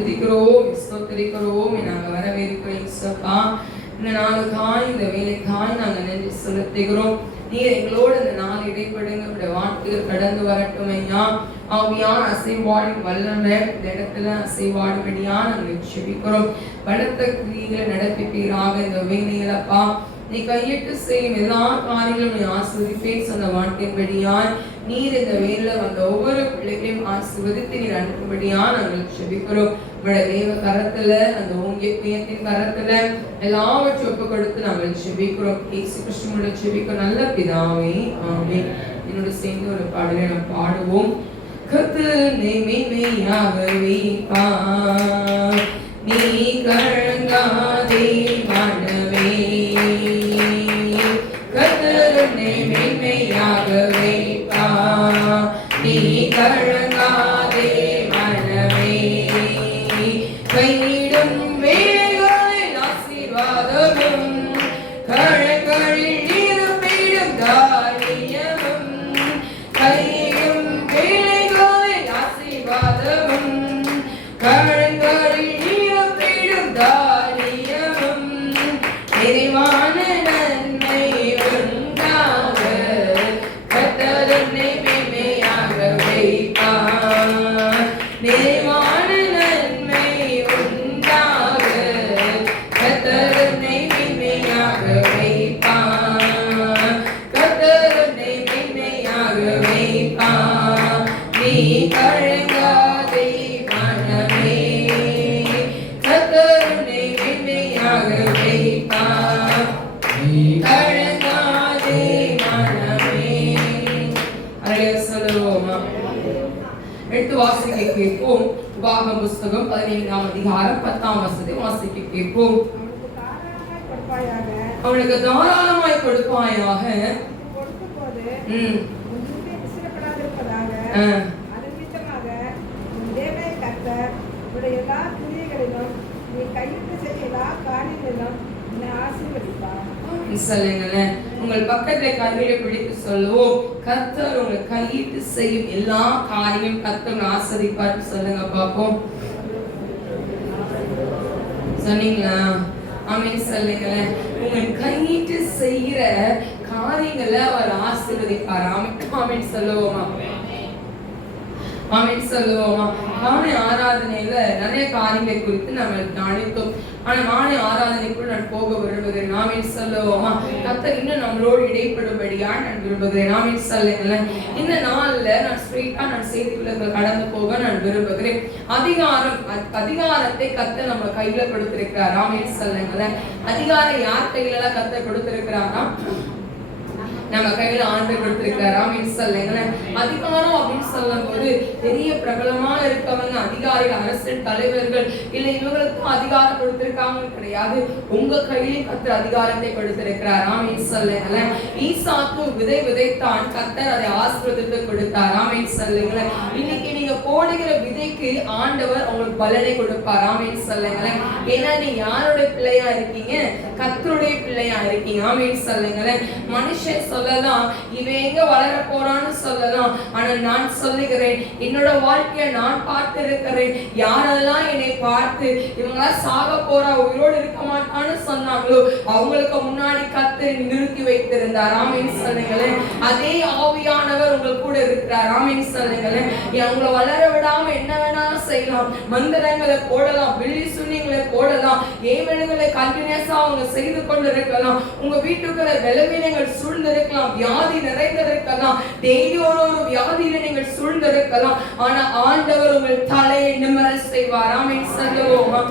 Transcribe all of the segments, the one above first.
துதிக்கிறோம், ஸ்தோத்திரிக்கிறோம். நாங்கள் வரவேற்கிறோம் இயேசுப்பா. இந்த நாளுக்காய், இந்த வேலைக்காய் நாங்கள் நன்றி செலுத்துகிறோம். நீர் எங்களோடு இந்த நாள் இடைப்படுங்க, இப்படி வார்த்தைகள் கடந்து வரட்டும் ஐயா. ஆவியான அசைவாடும் வல்லமை இந்த இடத்துல அசைவாடுபடியா நாங்கள் செபிக்கிறோம். பலத்த கிரிகளை நடத்திப்பீராக இந்த வேலைகளப்பா. நீ கையிட்டு செய்யும் எல்லா காரியங்களும் நீ ஆசீர்வதிப்பேன் சொன்ன வார்த்தையின்படியாய் நீர் இந்த வேலையில வந்த ஒவ்வொரு பிள்ளைகளையும் ஆசீர்வதித்து நீர் அனுப்பும்படியா நாங்கள் செபிக்கிறோம். உங்களுடைய தேவ கரத்துல, அந்த ஓங்கியத்தின் கரத்துல எல்லாவற்றையும் ஒப்பு கொடுத்து நாங்கள் செபிக்கிறோம். இயேசு கிறிஸ்துவோட செபிக்கிறோம் நல்ல பிதாவே, ஆமென். என்னோட சேர்ந்து ஒரு பாடலை நாம் பாடுவோம். கர்த்தர் மேன்மையாக வைப்பார், நீ கலங்காதே மனமே. கர்த்தர் மேன்மையாக வைப்பார், நீ கலங்காதே மனமே. கையிடும் வேலைகளில் ஆசீர்வாதமும், கழங்களில் இருப்பிடும் தானியமும். கையிடும் வேலைகளில் ஆசீர்வாதமும், கழங்களில் இருப்பிடும் தானியமும். நிறைவான நன்மை உண்டாக கர்த்தர் உன்னை மேன்மையாக வைப்பார். நிறைவான நன்மை உண்டாக கர்த்தர் உன்னை மேன்மையாக வைப்பார். கர்த்தர் உன்னை மேன்மையாக வைப்பார். நீ கலங்காதே மனமே. கர்த்தர் உன்னை மேன்மையாக வைப்பார். நீ கலங்காதே மனமே. அல்லேலூயா சொல்லுவோமா? எடுத்து வாசிக்க கேட்போம். உபாகம புஸ்தகம் 15ஆம் அதிகாரம் 10ஆம் வசனத்தை வாசிக்க கேட்போம். அவனுக்கு தாராளமாய் கொடுப்பாயாக. உங்கள் பக்கத்துல கையில பிடித்து சொல்லுவோம், கர்த்தர் உங்களை கையிட்டு செய்யும் எல்லா காரியம் கர்த்தர் ஆசீர்வதிப்பார். சொல்லுங்க பாப்போம். சொன்னீங்களா? ஆமென் சொல்லுங்களேன். உங்கள் கையிட்டு செய்யற காரியங்களை அவர் ஆசீர்வதிப்பார். ஆமென் சொல்லுவோமா? ஆமென் சொல்லுவோமா? மாலை ஆராதனையில நிறைய காரியங்களை குறித்து நம்ம தியானித்தோம். ஆனா மாலை ஆராதனைக்குள் நான் போக விரும்புகிறேன். ஆமென் சொல்லுவோமா? கர்த்தர் இன்னும் நம்மளோடு இடைப்படும்படியா நான் விரும்புகிறேன். ஆமென் சொல்லுங்களேன். இந்த நாள்ல நான் ஸ்ட்ரெயிட்டா நான் செய்திக்குள்ள கடந்து போக நான் விரும்புகிறேன். அதிகாரத்தை கர்த்தர் நம்ம கையில கொடுத்திருக்கிறார். ஆமென் சொல்லுங்களேன். அதிகாரம் யார் கையில கர்த்தர் கொடுத்திருக்கிறாரா? நம்ம கையில ஆண்டு கொடுத்திருக்கிறார். ஆமென் சொல்லுங்களேன். அதிகாரம் அப்படின்னு சொல்லும் போது பெரிய பிரபலமா இருக்கவங்க அதிகாரிகள், அரசியல் தலைவர்கள் இல்ல இவங்களுக்கும் அதிகாரம் கொடுத்திருக்காங்க கிடையாது. உங்க கையில கர்த்தர் அதிகாரத்தை கொடுத்திருக்கிறார். ஆமென் சொல்லுங்களேன். ஈசாக்கு விதை விதைத்தான், கர்த்தர் அதை ஆசீர்வதித்து கொடுத்தார். ஆமென் சொல்லுங்களேன். இன்னைக்கு நீங்க போடுகிற விதைக்கு ஆண்டவர் உங்களுக்கு பலனை கொடுப்பார். ஆமென் சொல்லுங்களேன். ஏன்னா நீ யாருடைய பிள்ளையா இருக்கீங்க? கர்த்தருடைய பிள்ளையா இருக்கீங்க. ஆமென் சொல்லுங்களேன். மனுஷன் சொல்லலாம், இவன் எங்க வளர போறான்னு சொல்லலாம். ஆனா நான் சொல்லுகிறேன், என்னோட வாழ்க்கைய நான் பார்த்து இருக்கிறேன். யாரெல்லாம் என்னை பார்த்து இவங்களாம் சாக போறா, உயிரோடு இருக்க மாட்டான்னு சொன்னாங்களோ அவங்களுக்கு முன்னாடி கர்த்தர் நிறுத்தி வைத்திருந்தார். ஆமென் சொல்லுங்களேன். அதே ஆவியானவர் உங்களுக்கு கூட இருக்கிறார். ஆமென் சொல்லுங்களேன். அவங்களை வளர விடாம என்ன வேணாலும் செய்யலாம். மந்திரங்களை போடலாம், பில்லி சுனிங்களை போடலாம், ஏவல்களை கண்டினியூஸா அவங்க செய்து கொண்டு இருக்கலாம். உங்க வீட்டுக்குள்ள விளைவினங்கள் சூழ்ந்திருக்கலாம், வியாதி நிறைந்திருக்கலாம், டெய்லி ஒரு வியாதியில நீங்கள் சூழ்ந்திருக்கலாம். ஆனா ஆண்டவர் உங்கள் தலையை நிமிர செய்வார். ஆமென் சொல்லுவோமா?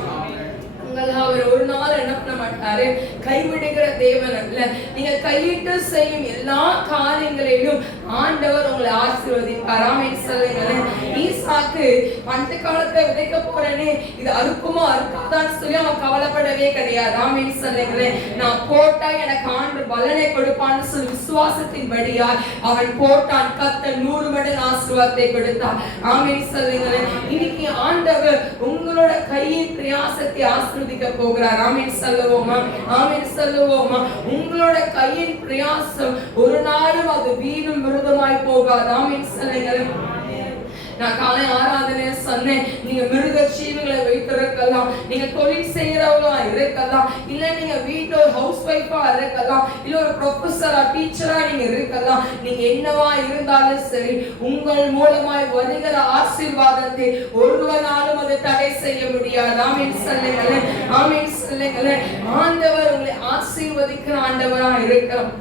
அவர் ஒரு நாள் என்ன பண்ண மாட்டாரு, கைவிடுகிற தேவன் அல்ல. நீங்க கையிட்டு செய்யும் எல்லா காரியங்களிலும் ஆண்டவர் உங்களை ஆசீர்வதிப்பார். ஆமென் சொல்லுங்களேன். ஈசாக்கு அந்த காலத்தை விதைக்க போறேனே, இது அறுக்குமோ அறுக்காதான்னு சொல்லி அவன் கவலைப்படவே கிடையாது. ஆமென் சொல்லுங்களேன். நான் போட்டா எனக்கு ஆண்டு பலனை கொடுப்பான்னு சொல்லி விசுவாசத்தின் படியா அவன் போட்டான். கர்த்தர் 100 மடங்கு ஆசீர்வாதத்தை கொடுத்தார். ஆமென் சொல்லுங்களேன். இன்னைக்கு ஆண்டவர் உங்களோட கையின் பிரயாசத்தை ஆசீர்வதிக்க போகிறார். ஆமென் சொல்லுவோமா? ஆமென் சொல்லுவோமா? உங்களோட கையின் பிரயாசம் ஒரு நாளும் அது வீணும் விருதமாய் போகாது. ஆமென் சொல்லுங்களேன். நான் காலை ஆராதனை சொன்னேன், நீங்க மிருக ஜீவங்களை வைத்திருக்கலாம், நீங்க தொழில் செய்யறவங்களா இருக்கலாம், இல்ல நீங்க வீட்டு ஹவுஸ் ஒய்ஃபா இருக்கலாம், இல்ல ஒரு ப்ரொஃபஸரா டீச்சரா நீங்க இருக்கலாம். நீங்க என்னவா இருந்தாலும் சரி, உங்கள் மூலமாய் வருகிற ஆசீர்வாதத்தை ஒருவனாலும் அதை தடை செய்ய முடியாது. ஆமென் சொல்லுங்களேன், ஆமென் சொல்லுங்களேன். ஆண்டவர் உங்களை ஆசீர்வதிக்கிற ஆண்டவரா இருக்கிறார்.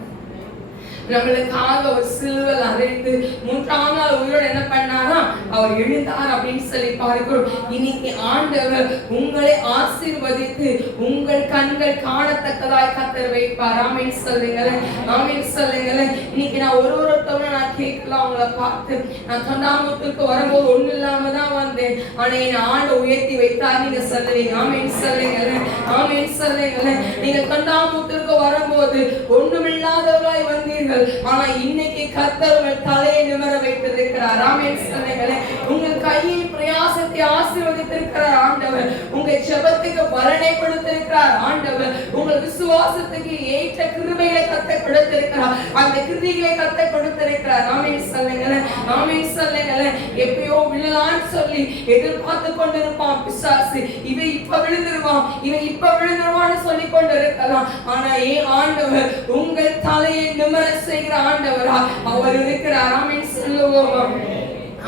நம்மளுக்காக ஒரு சிலுவையில் அறைந்து 3ஆம் நாள் உயிரோடு என்ன பண்ணாரா, அவர் எழுந்தார் அப்படின்னு சொல்லி பார்க்கிறோம். இன்னைக்கு ஆண்டவர் உங்களை ஆசீர்வதித்து உங்கள் கண்கள் காணத்தக்கதாய் கர்த்தர் வைப்பார். ஆமென் சொல்லுங்களேன், ஆமென் சொல்லுங்களேன். இன்னைக்கு நான் ஒருத்தவங்க நான் கேட்கலாம், அவங்கள பார்த்து நான் தொண்டாமுத்துக்கு வரும்போது ஒண்ணு இல்லாம தான் வந்தேன், ஆனா என் ஆண்டை உயர்த்தி வைத்தார் நீங்க சொல்லுவீங்க. ஆமென் சொல்லுங்களேன், ஆமென் சொல்லுங்களேன். நீங்க தொண்டாமுத்துக்கு வரும்போது ஒண்ணுமில்லாதவர்களாய் வந்தீர்கள், ஆனா இன்னைக்கு கர்த்தர் உங்கள் தலையை நிமிர வைத்திருக்கிறார். ஆமென் சொல்லுங்களேன். உங்கள் கையின் பிரயாசத்தை ஆசீர்வதித்திருக்கிறார் ஆண்டவர். உங்க ஜெபத்துக்கு பலனை கொடுத்திருக்கிறார் ஆண்டவர். உங்கள் விசுவாசத்துக்கு ஏற்ற கிருபைகளை கர்த்தர் கொடுத்திருக்கிறார், அந்த கிருபைகளை கர்த்தர் கொடுத்திருக்கிறார். ஆமென் சொல்லுங்களேன், ஆமென் சொல்லுங்களேன். எப்பயோ விழலான்னு சொல்லி எதிர்பார்த்து கொண்டிருப்பான் பிசாசு, இவன் இப்ப விழுந்துருவான், இவன் இப்ப விழுந்துருவான்னு சொல்லி கொண்டிருக்கலாம். ஆனா ஏன் ஆண்டவர் உங்கள் தலையை நிமிர செய்கிற ஆண்டவரா அவர் இருக்கிறார். ஆமென் சொல்லுவோமா,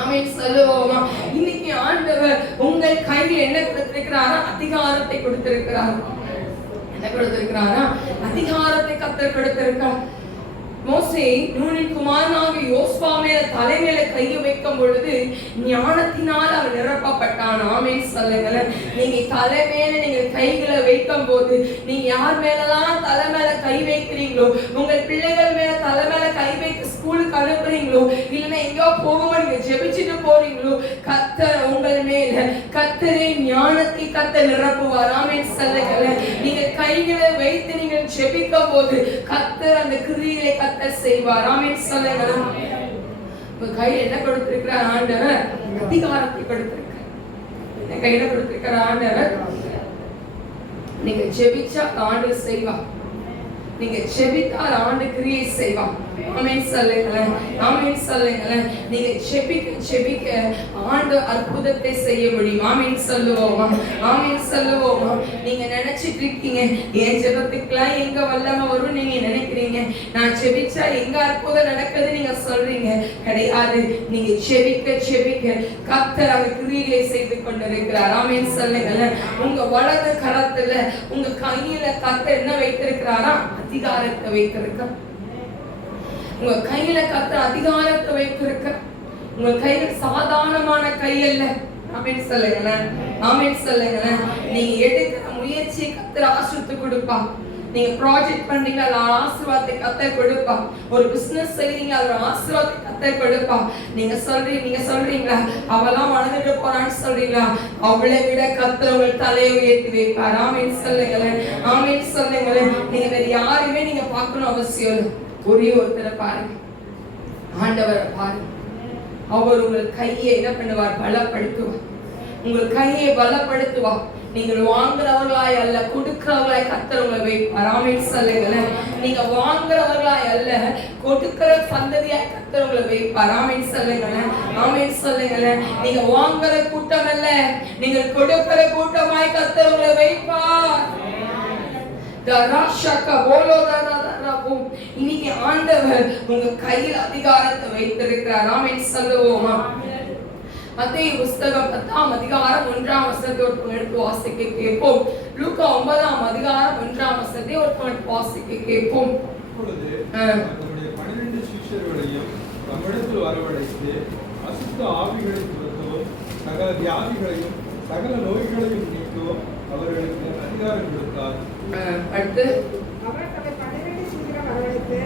ஆமென் சொல்லுவோமா. இன்னைக்கு ஆண்டவர் உங்கள் கையில் என்ன கொடுத்திருக்கிறாரா, அதிகாரத்தை கொடுத்திருக்கிறார். என்ன கொடுத்திருக்கிறாரா, அதிகாரத்தை கர்த்தர் கொடுத்திருக்கிறார். மோசே நூனின் குமாரனாக யோசுவா மேல தலைமையில கையை வைக்கும் பொழுது ஞானத்தினால் அவர் நிரப்பப்பட்டான். ஆமென் சொல்லுங்களேன். நீங்க தலைமையில நீங்க கைகளை வைக்கும் போது, நீங்க யார் மேலாம் தலை மேல கை வைக்கிறீங்களோ, உங்கள் பிள்ளைகள் மேல தலை மேல கை வைத்து ஸ்கூலுக்கு அனுப்புறீங்களோ, இல்லைன்னா எங்கேயோ போகும்போது நீங்க ஜெபிச்சுட்டு போறீங்களோ, கர்த்தர் உங்கள் மேல கர்த்தரை ஞானத்தை கர்த்தர் நிரப்புவார். ஆமென் சொல்லுங்களேன். நீங்க கைகளை வைத்து நீங்க ஜெபிக்கும் போது கர்த்தர் அந்த கிரியைகளை கர்த்தர் செய்வார். ஆமென் சொல்லுங்களேன். உங்க கையில என்ன கொடுத்திருக்கிறார் ஆண்டவர், அதிகாரத்தை கொடுத்திருக்கிறார். என்ன கையில கொடுத்திருக்கிறார் ஆண்டவர், நீங்க ஜெபிச்சா ஆண்டவர் செய்வார், நீங்க ஜெபித்தால் ஆண்டு கிரியை செய்வார். ஆமென் சொல்லுங்களேன், ஆமென் சொல்லுங்களேன். நீங்க ஜெபிக்க ஆண்டு அற்புதத்தை செய்ய முடியும். ஆமென் சொல்லுவோமா, ஆமென் சொல்லுவோமா. நீங்க நினைச்சிட்டு இருக்கீங்க, என் ஜெபத்துக்குலாம் எங்க வல்லமை வரும் நீங்க நினைக்கிறீங்க, நான் ஜெபிச்சா எங்க அற்புதம் நடக்குது நீங்க சொல்றீங்க. கிடையாது. நீங்க ஜெபிக்க கர்த்தர் அந்த கிரியைகளை செய்து கொண்டிருக்கிறார். ஆமென் சொல்லுங்களேன். உங்க வலது கரத்துல உங்க கையில கர்த்தர் என்ன வைத்திருக்கிறாரா, அதிகாரத்தை வைத்திருக்கிறார். உங்க கையில கர்த்தர் அதிகாரத்தை வைத்திருக்க. உங்க கையில சாதாரணமான கை அல்ல. ஆமென் சொல்லுங்களேன், ஆமென் சொல்லுங்களேன். நீங்க எடுக்கிற முயற்சி கர்த்தர் ஆசீர்வாதத்தை கொடுப்பா. நீங்க ப்ராஜெக்ட் பண்றீங்க, அதுல ஆசீர்வாதத்தை கர்த்தர் கொடுப்பா. ஒரு பிசினஸ் செய்றீங்க, அதுல ஆசீர்வாதத்தை கர்த்தர் கொடுப்பா. நீங்க சொல்றீங்களா அவெல்லாம் வளர்ந்துட்டு போறான்னு சொல்றீங்களா, அவளை விட கர்த்தர் உங்கள் தலையை உயர்த்தி வைப்பார். ஆமென் சொல்லுங்களேன், ஆமென் சொல்லுங்களேன். நீங்க வேற யாருமே நீங்க பார்க்கணும் அவசியம் இல்லை, ஒரே ஒருத்தரை பாருங்க, ஆண்டவரை பாருங்க. அவர் உங்கள் கையை என்ன பண்ணுவார், பலப்படுத்துவார். உங்கள் கையை பலப்படுத்துவார். நீங்கள் வாங்குறவர்களாய் அல்ல, கொடுக்கிறவர்களாய் கர்த்தர் உங்களை வைப்பார். ஆமென் சொல்லுங்களேன். நீங்க வாங்குறவர்களாய் அல்ல, கொடுக்கிற சந்ததியாய் கர்த்தர் உங்களை வைப்பார். ஆமென் சொல்லுங்களேன், ஆமென் சொல்லுங்களேன். நீங்க வாங்குற கூட்டம் அல்ல, நீங்கள் கொடுக்கிற கூட்டமாய் கர்த்தர் உங்களை வைப்பார். இன்னைக்கு ஆண்டவர் உங்க கையில் அதிகாரத்தை வைத்திருக்கிறார். ஆமென் சொல்லுவோமா. மத்தேயு புத்தகம் 10ஆம் அதிகாரம் 1ஆம் வசனத்தை ஒருத்தவங்க எடுத்து வாசிக்க கேட்போம். லூக்கா 9ஆம் அதிகாரம் 1ஆம் வசனத்தை ஒருத்தவங்க வாசிக்க கேட்போம். அப்பொழுது தம்முடைய 12 சீஷர்களையும் தம்மிடத்தில் வரவழைத்து அசுத்த ஆவிகளை துரத்தவும் சகல வியாதிகளையும் சகல நோய்களையும் நீக்கவும் அவர்களுக்கு அதிகாரம் கொடுத்தார். அடுத்து அவர் தம்மை 12 சீஷரை வரவழைத்து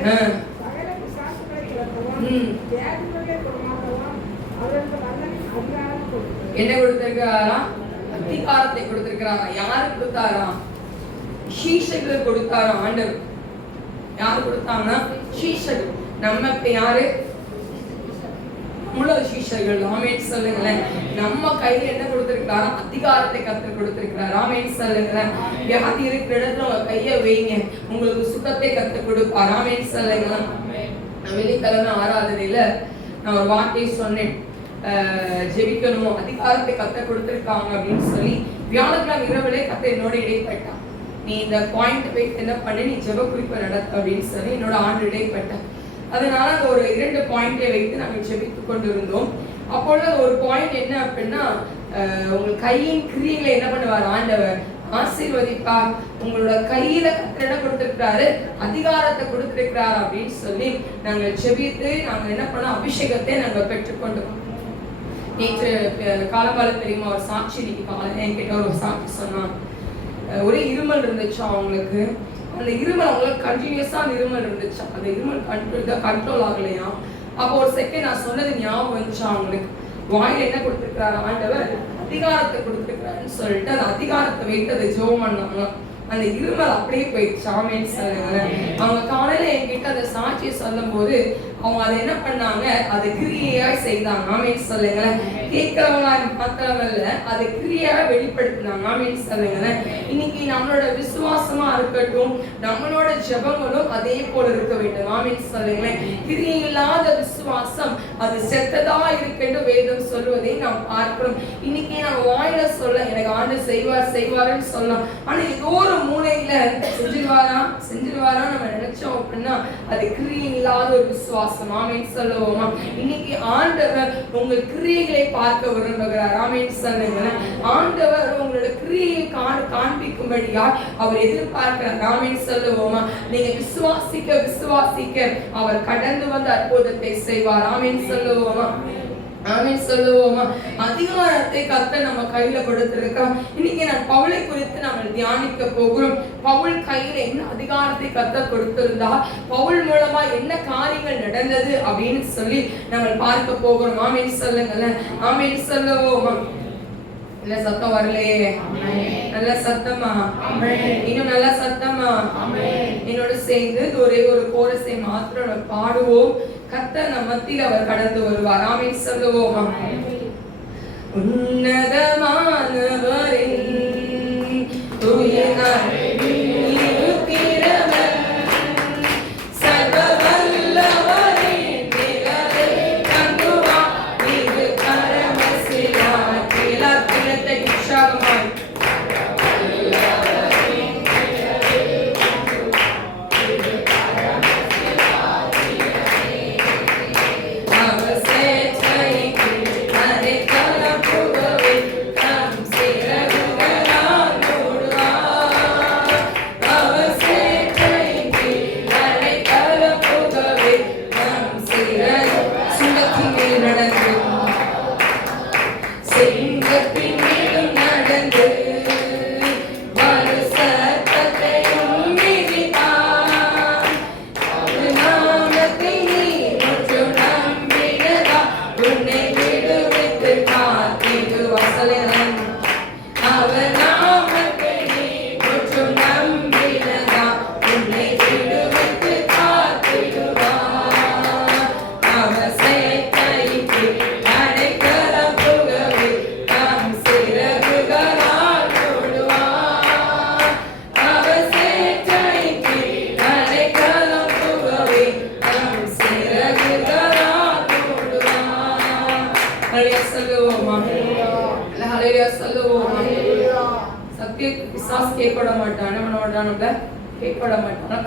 சகல பிசாசுகளை துரத்தவும் வியாதிகளை குணமாக்கவும் அவர்களுக்கு அதிகாரம் கொடுத்தார். என்ன கொடுத்திருக்காரா, அதிகாரத்தை கொடுத்திருக்கிறாரா. யாரு கொடுத்தாரா, சீஷர்கள் கொடுத்தாரா ஆண்டவர். யாரு கொடுத்தாங்கன்னா சீஷர்கள். நமக்கு யாரு, முழு சீஷர்கள். ஆமென் சொல்லுங்களேன். நம்ம கையில என்ன கொடுத்திருக்காரா, அதிகாரத்தை கர்த்தர் கொடுத்திருக்கிறார். ஆமென் சொல்லுங்களேன். வியாதி இருக்கிற இடத்துல உங்க கையை வைங்க, உங்களுக்கு சுகத்தை கர்த்தர் கொடுப்பார். ஆமென் சொல்லுங்களேன். வெள்ளிக்கிழமை ஆராதனையில நான் ஒரு வார்த்தையை சொன்னேன். ஜெபிக்கணும், அதிகாரத்தை கத்த கொடுத்திருக்காங்க அப்படின்னு சொல்லி வியாழக்கிழமை இரவுலே கத்த என்னோட இடைப்பட்டான். நீ இந்த பாயிண்ட் வைத்து என்ன பண்ணி நீ ஜெப குறிப்பை நடத்த அப்படின்னு சொல்லி என்னோட ஆண்டு இடைப்பட்டான். அதனால அந்த ஒரு 2 பாயிண்டை வைத்து நாங்கள் ஜெபித்து கொண்டிருந்தோம். அப்பொழுது ஒரு பாயிண்ட் என்ன அப்படின்னா, உங்கள் கையின் கிரியைகளை என்ன பண்ணுவார் ஆண்டவர் ஆசீர்வதிப்பார். உங்களோட கையில கர்த்தர் என்ன கொடுத்திருக்கிறாரு, அதிகாரத்தை கொடுத்திருக்கிறார் அப்படின்னு சொல்லி நாங்கள் ஜெபித்து நாங்கள் என்ன பண்ணோம், அபிஷேகத்தை நாங்கள் பெற்றுக்கொண்டோம். நேற்று காலகால தெரியுமா ஒரு சாட்சி, இன்னைக்கு காலையில என்கிட்ட ஒரு சாட்சி சொன்னான். ஒரே இருமல் இருந்துச்சு அவங்களுக்கு. அந்த இருமல் அவங்களுக்கு கண்டினியூஸா அந்த இருமல் இருந்துச்சு. அந்த இருமல் கண்ட்ரோல் ஆகலையா. அப்போ ஒரு செகண்ட் நான் சொன்னது ஞாபகம் வந்துச்சு அவங்களுக்கு. வாயில என்ன கொடுத்திருக்கிறாரு ஆண்டவர், அதிகாரத்தை கொடுத்திருக்கிறாருன்னு சொல்லிட்டு அந்த அதிகாரத்தை வைத்து அதை ஜெபம் பண்ணாங்க. அந்த இருமல் அப்படியே போயிடுச்சு. ஆமென் சொல்லுங்க. அவங்க காலையில என்கிட்ட அந்த சாட்சியை சொல்லும் போது அவங்க அதை என்ன பண்ணாங்க, அதை கிரியையாய் செய்தாங்க. ஆமென் சொல்லுங்க. கேட்கிறவங்களா மாத்திரமல்ல, அதை கிரியையாய் வெளிப்படுத்தினாங்க. ஆமென் சொல்லுங்க. இன்னைக்கு நம்மளோட விசுவாசமா இருக்கட்டும், நம்மளோட ஜெபங்களும் அதே போல இருக்க வேண்டும். ஆமென் சொல்லுங்க. கிரியை இல்லாத விசுவாசம் அது செத்ததா இருக்குன்னு வேதம் சொல்வதை நாம் பார்க்கிறோம். இன்னைக்கு நம்ம வாயில சொல்ல எனக்கு ஆண்டு செய்வாருன்னு சொல்லலாம். ஆனா ஏதோ ஒரு மூளையில செஞ்சிருவாரா நம்ம நினைச்சோம் அப்படின்னா அது கிரியை இல்லாத ஒரு விசுவாசம். ஆமென் சொல்லுவோமா. இன்னைக்கு ஆண்டவர் உங்கள் கிரியைகளை பார்க்க விரும்புகிறார். ஆமென் சொல்லுங்க. ஆண்டவர் உங்களோட கிரியை காண்பிக்கும்படியா அவர் எதிர்பார்க்கிறார். ஆமென் சொல்லுவோமா. நீங்க விசுவாசிக்க அவர் கடந்து வந்து அற்புதத்தை செய்வார். ஆமென் சொல்லுவோமா. ஆமென் சொல்லுவோமா. அதிகாரத்தை கர்த்தர் நம்ம கையில கொடுத்திருக்கிறோம். இன்னைக்கு நான் பவுலை குறித்து நம்ம தியானிக்க போகிறோம். பவுல் கையில என்ன அதிகாரத்தை கர்த்தர் கொடுத்திருந்தா, பவுல் மூலமா என்ன காரியங்கள் நடந்தது அப்படின்னு சொல்லி நம்ம பார்க்க போகிறோம். ஆமென் சொல்லுங்களேன். ஆமென் சொல்லுவோமா. நல்ல சத்தம் வரலையே, நல்ல சத்தமா, இன்னும் நல்ல சத்தமா. என்னோட சேர்ந்து ஒரே ஒரு கோரஸை மாத்திரம் பாடுவோம். கர்த்தர் நம் மத்தியில் அவர் கடந்து வருவார். ஆமென் சொல்லுவோமா. உன்னதமானவரின்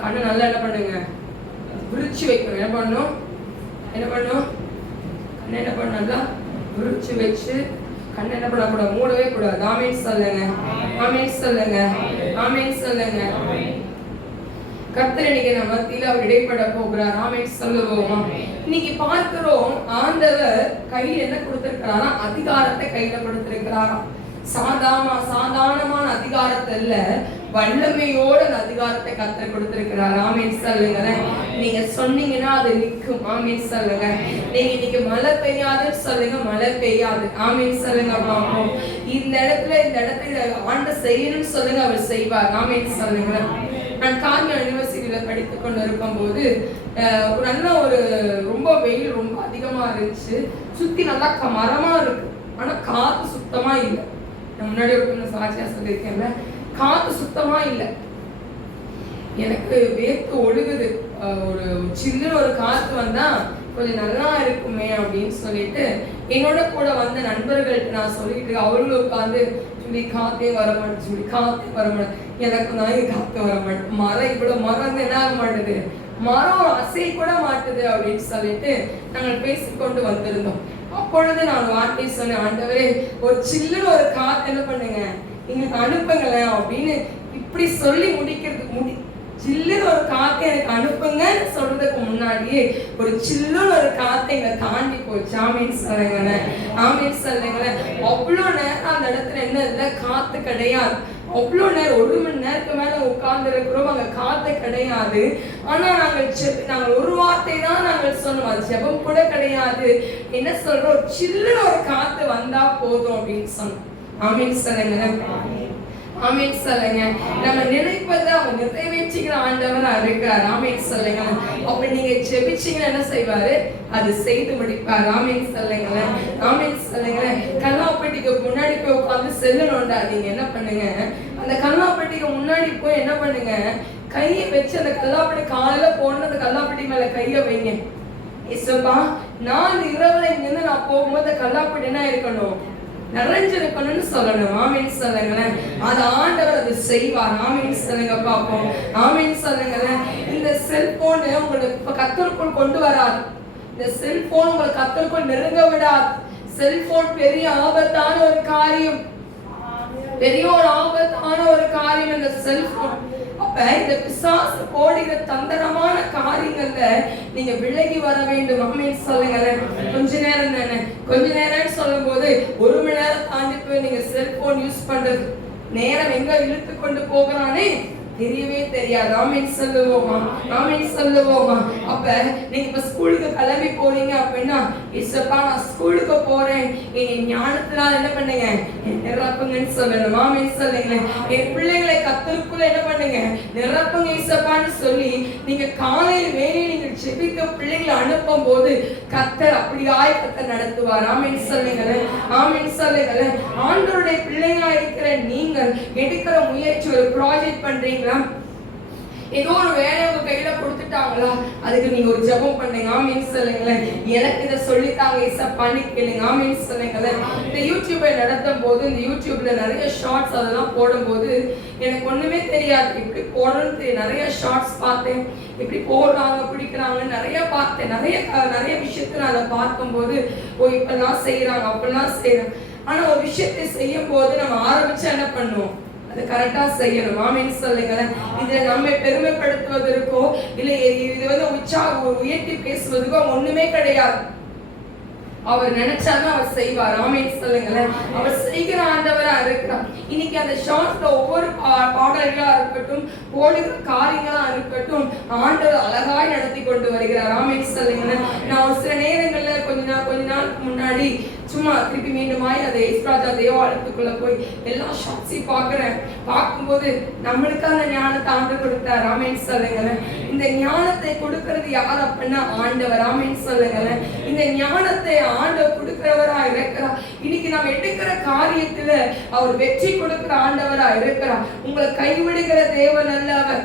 கண்ணு நல்லா என்ன பண்ணுங்க, விரிச்சு வைக்கணும். என்ன பண்ணும், கண்ணு என்ன பண்ண நல்லா விரிச்சு வச்சு கண்ணு என்ன பண்ணக்கூடாது, மூடவே கூடாது. ஆமென் சொல்லுங்க. ஆமென் சொல்லுங்க. ஆமென் சொல்லுங்க. கர்த்தர் இன்னைக்கு நம்ம மத்தியில அவர் இடைப்பட போகிறார். ஆமென் சொல்லுவோமா. இன்னைக்கு பார்க்கிறோம், ஆண்டவர் கையில் என்ன கொடுத்திருக்கிறாரா, அதிகாரத்தை கையில கொடுத்திருக்கிறாராம். சாதாரணமான அதிகாரத்தை இல்ல, வல்லமையோட அந்த அதிகாரத்தை கர்த்தர் கொடுத்திருக்கிறார். ஆமென் சொல்லுங்க. நீங்க சொன்னீங்கன்னா அது நிற்கும். ஆமென் சொல்லுங்க. நீங்க இன்னைக்கு மழை பெய்யாதுன்னு சொல்லுங்க, மழை பெய்யாது. ஆமென் சொல்லுங்க. பாப்போம் இந்த இடத்துல ஆண்டு செய்யணும்னு சொல்லுங்க, அவர் செய்வார். ஆமென் சொல்லுங்க. நான் கார்கில் யூனிவர்சிட்டியில படித்துக் கொண்டு இருக்கும் போது ஒரு ரொம்ப வெயில் ரொம்ப அதிகமா இருந்துச்சு. சுத்தி நல்லா மரமா இருக்கு, ஆனா காத்து சுத்தமா இல்லை. நான் முன்னாடி ஒரு சாட்சியா சொல்லியிருக்கேன்ல, காத்து சுத்தமா இல்லை. எனக்கு வேர்த்து ஒழுகுது. ஒரு சின்ன ஒரு காத்து வந்தா கொஞ்சம் நல்லா இருக்குமே அப்படின்னு சொல்லிட்டு என்னோட கூட வந்த நண்பர்கள்ட்ட நான் சொல்லிட்டு அவர்களும் உட்காந்து சொல்லி காத்தே வர மாட்டேன், சொல்லி காத்தே வர மாட்டேன், எனக்கு நான் காத்தே வர மாட்டேன், மரம் இவ்வளவு மரம் என்ன ஆக மாட்டேது, மரம் அசை கூட மாட்டுது அப்படின்னு சொல்லிட்டு நாங்கள் பேசிக்கொண்டு வந்திருந்தோம். அப்பொழுது நான் வார்த்தை சொன்னேன், ஆண்டவரே ஒரு சில்லுன்னு ஒரு காத்து என்ன பண்ணுங்க எங்களுக்கு அனுப்புங்களேன் அப்படின்னு. இப்படி சொல்லி முடிக்கிறதுக்கு சில்லுன்னு ஒரு காத்தை எனக்கு அனுப்புங்கன்னு சொல்றதுக்கு முன்னாடியே ஒரு சில்லுன்னு ஒரு காத்தை எங்களை தாண்டி போச்சு. ஆமீன் சொல்லுங்களேன், ஆமீன் சொல்லுங்களேன். அவ்வளோ நேரம் அந்த இடத்துல என்ன இல்லை, காத்து கிடையாது. அவ்வளோ நேரம் 1 மணி நேரத்துக்கு மேல உட்கார்ந்து இருக்கிறோம், அங்க காத்து கிடையாது. ஆனா நாங்கள் ஒரு வார்த்தை தான் நாங்கள் சொன்னோம், அது ஜெபம் கூட கிடையாது. என்ன சொல்றோம், ஒரு சில்லுன்னு ஒரு காத்து வந்தா போதும் அப்படின்னு சொன்னோம். ஆமீன் சொல்லுங்களேன், ஆமீன் சொல்லுங்க. நம்ம நினைப்பதை அவங்க நிறைவேற்றிக்கிற ஆண்டவரா இருக்கிறார். ஆமீன் சொல்லுங்க. அப்ப நீங்க ஜெபிச்சீங்கன்னா என்ன செய்வாரு, அது செய்து முடிப்பார். ஆமீன் சொல்லுங்களேன், ஆமீன் சொல்லுங்களேன். கல்லாப்பட்டிக்கு முன்னாடி போய் உட்காந்து செல்லணும்டா, நீங்க என்ன பண்ணுங்க, அந்த கல்லாப்பட்டிக்கு முன்னாடி போய் என்ன பண்ணுங்க, கையை வச்சு அந்த கல்லாப்பட்டி காலையில போன அந்த கல்லாப்பட்டி மேல கையை வைங்க. இசப்பா நான் இரவுல இங்கிருந்து நான் போகும்போது கல்லாப்பட்டி என்ன இருக்கணும், நிறைஞ்சிருக்கணும்னு சொல்லணும். ஆமீன் சொல்லுங்களேன். அது ஆண்டவர் அது செய்வார். ஆமீன் சொல்லுங்க பாப்போம், ஆமீன் சொல்லுங்களேன். இந்த செல்போன் உங்களுக்கு கர்த்தருக்குள் கொண்டு வராது, இந்த செல்போன் உங்களுக்கு கர்த்தருக்குள் நெருங்க விடாது. செல்போன் பெரிய ஆபத்தான ஒரு காரியம், பெரிய ஒரு ஆபத்தான ஒரு காரியம் இந்த செல்போன். அப்ப இந்த பிசாசு போடுகிற தந்திரமான காரியங்கள்ல நீங்க விலகி வர வேண்டும். ஆமீன் சொல்லுங்களேன். கொஞ்ச நேரம் தானே, கொஞ்ச நேரம் சொல்லும் போது 1 மணி நேரம் தாண்டி போய் நீங்க செல்போன் யூஸ் பண்றது, நேரம் எங்க இழுத்து கொண்டு போகிறானே தெரியவே தெரியாது. ஆமீன் சொல்லுவோமா, ஆமீன் சொல்லுவோமா. அப்ப நீங்க இப்ப ஸ்கூலுக்கு கிளம்பி போறீங்க அப்படின்னா, இசப்பா நான் ஸ்கூலுக்கு போறேன், என் ஞானத்தினால என்ன பண்ணுங்க நிரப்புங்கன்னு சொல்லணும். ஆமீன் சொல்லுங்க. என் பிள்ளைகளை கர்த்தருக்குள்ள என்ன பண்ணுங்க நிரப்புங்க இசப்பான்னு சொல்லி நீங்க காலையில் வேலையை நீங்க ஜெபிக்க பிள்ளைகளை அனுப்பும் போது கர்த்தர் அப்படியாய் கர்த்தர் நடத்துவார். ஆமீன் சொல்லுங்க, ஆமீன் சொல்லுங்க. ஆண்டவருடைய பிள்ளைகளா இருக்கிற நீங்கள் எடுக்கிற முயற்சி, ஒரு ப்ராஜெக்ட் பண்றீங்க, ஏதோ ஒரு வேலையை உங்க கையில கொடுத்துட்டாங்களா, அதுக்கு நீங்க ஒரு ஜெபம் பண்ணுங்க. ஆமீன் சொல்லுங்களேன். எனக்கு இதை சொல்லித்தாங்க இசப்பான்னு கேளுங்க. ஆமீன் சொல்லுங்களேன். இந்த யூடியூபை நடத்தும் போது, இந்த யூடியூப்ல நிறைய ஷார்ட்ஸ் அதெல்லாம் போடும்போது எனக்கு ஒண்ணுமே தெரியாது, இப்படி போடுறது நிறைய ஷார்ட்ஸ் பார்த்தேன், இப்படி போடுறாங்க பிடிக்கிறாங்க நிறைய பார்த்தேன், நிறைய விஷயத்த நான் அதை பார்க்கும்போது ஓ இப்பெல்லாம் செய்யறாங்க அப்படிலாம் செய்யறாங்க. ஆனா ஒரு விஷயத்தை செய்யும் போது நம்ம ஆரம்பிச்சா என்ன பண்ணுவோம், அது கரெக்டா செய்யணும். ஆமீன் சொல்லுங்களேன். இதை நம்ம பெருமைப்படுத்துவதற்கோ இல்ல இது உயர்த்தி பேசுவதற்கோ ஒண்ணுமே கிடையாது. அவர் நினைச்சாலும் அவர் செய்வார். ஆமீன் சொல்லுங்களேன். அவர் செய்கிற ஆண்டவரா இருக்கிறார். இன்னைக்கு அந்த ஷார்ட்ஸ்ல ஒவ்வொரு பாடல்களா இருக்கட்டும், போடுகிற காரியங்களா இருக்கட்டும், ஆண்டவர் அழகாய் நடத்தி கொண்டு வருகிறார். ஆமீன் சொல்லுங்களேன். நான் ஒரு சில நேரங்கள்ல கொஞ்ச நாளுக்கு முன்னாடி சும்மா திருப்பி மீண்டுமாய் அதை இஸ்ராஜா தேவாலயத்துக்குள்ள போய் எல்லா ஷார்ட்ஸையும் பார்க்கும்போது நம்மளுக்கு அந்த ஞானத்தை ஆண்டு கொடுத்தார். ஆமீன் சொல்லுங்களேன். இந்த ஞானத்தை கொடுக்கிறது யார் அப்படின்னா ஆண்டவர். ஆமீன் சொல்லுங்களேன். இந்த ஞானத்தை ஆண்டவர் கொடுக்கிறவரா இருக்கிறார். இன்னைக்கு நாம் எடுக்கிற காரியத்துல அவர் வெற்றி கொடுக்கிற ஆண்டவரா இருக்கிறார். உங்களை கைவிடுகிற தேவன் அல்ல அவர்.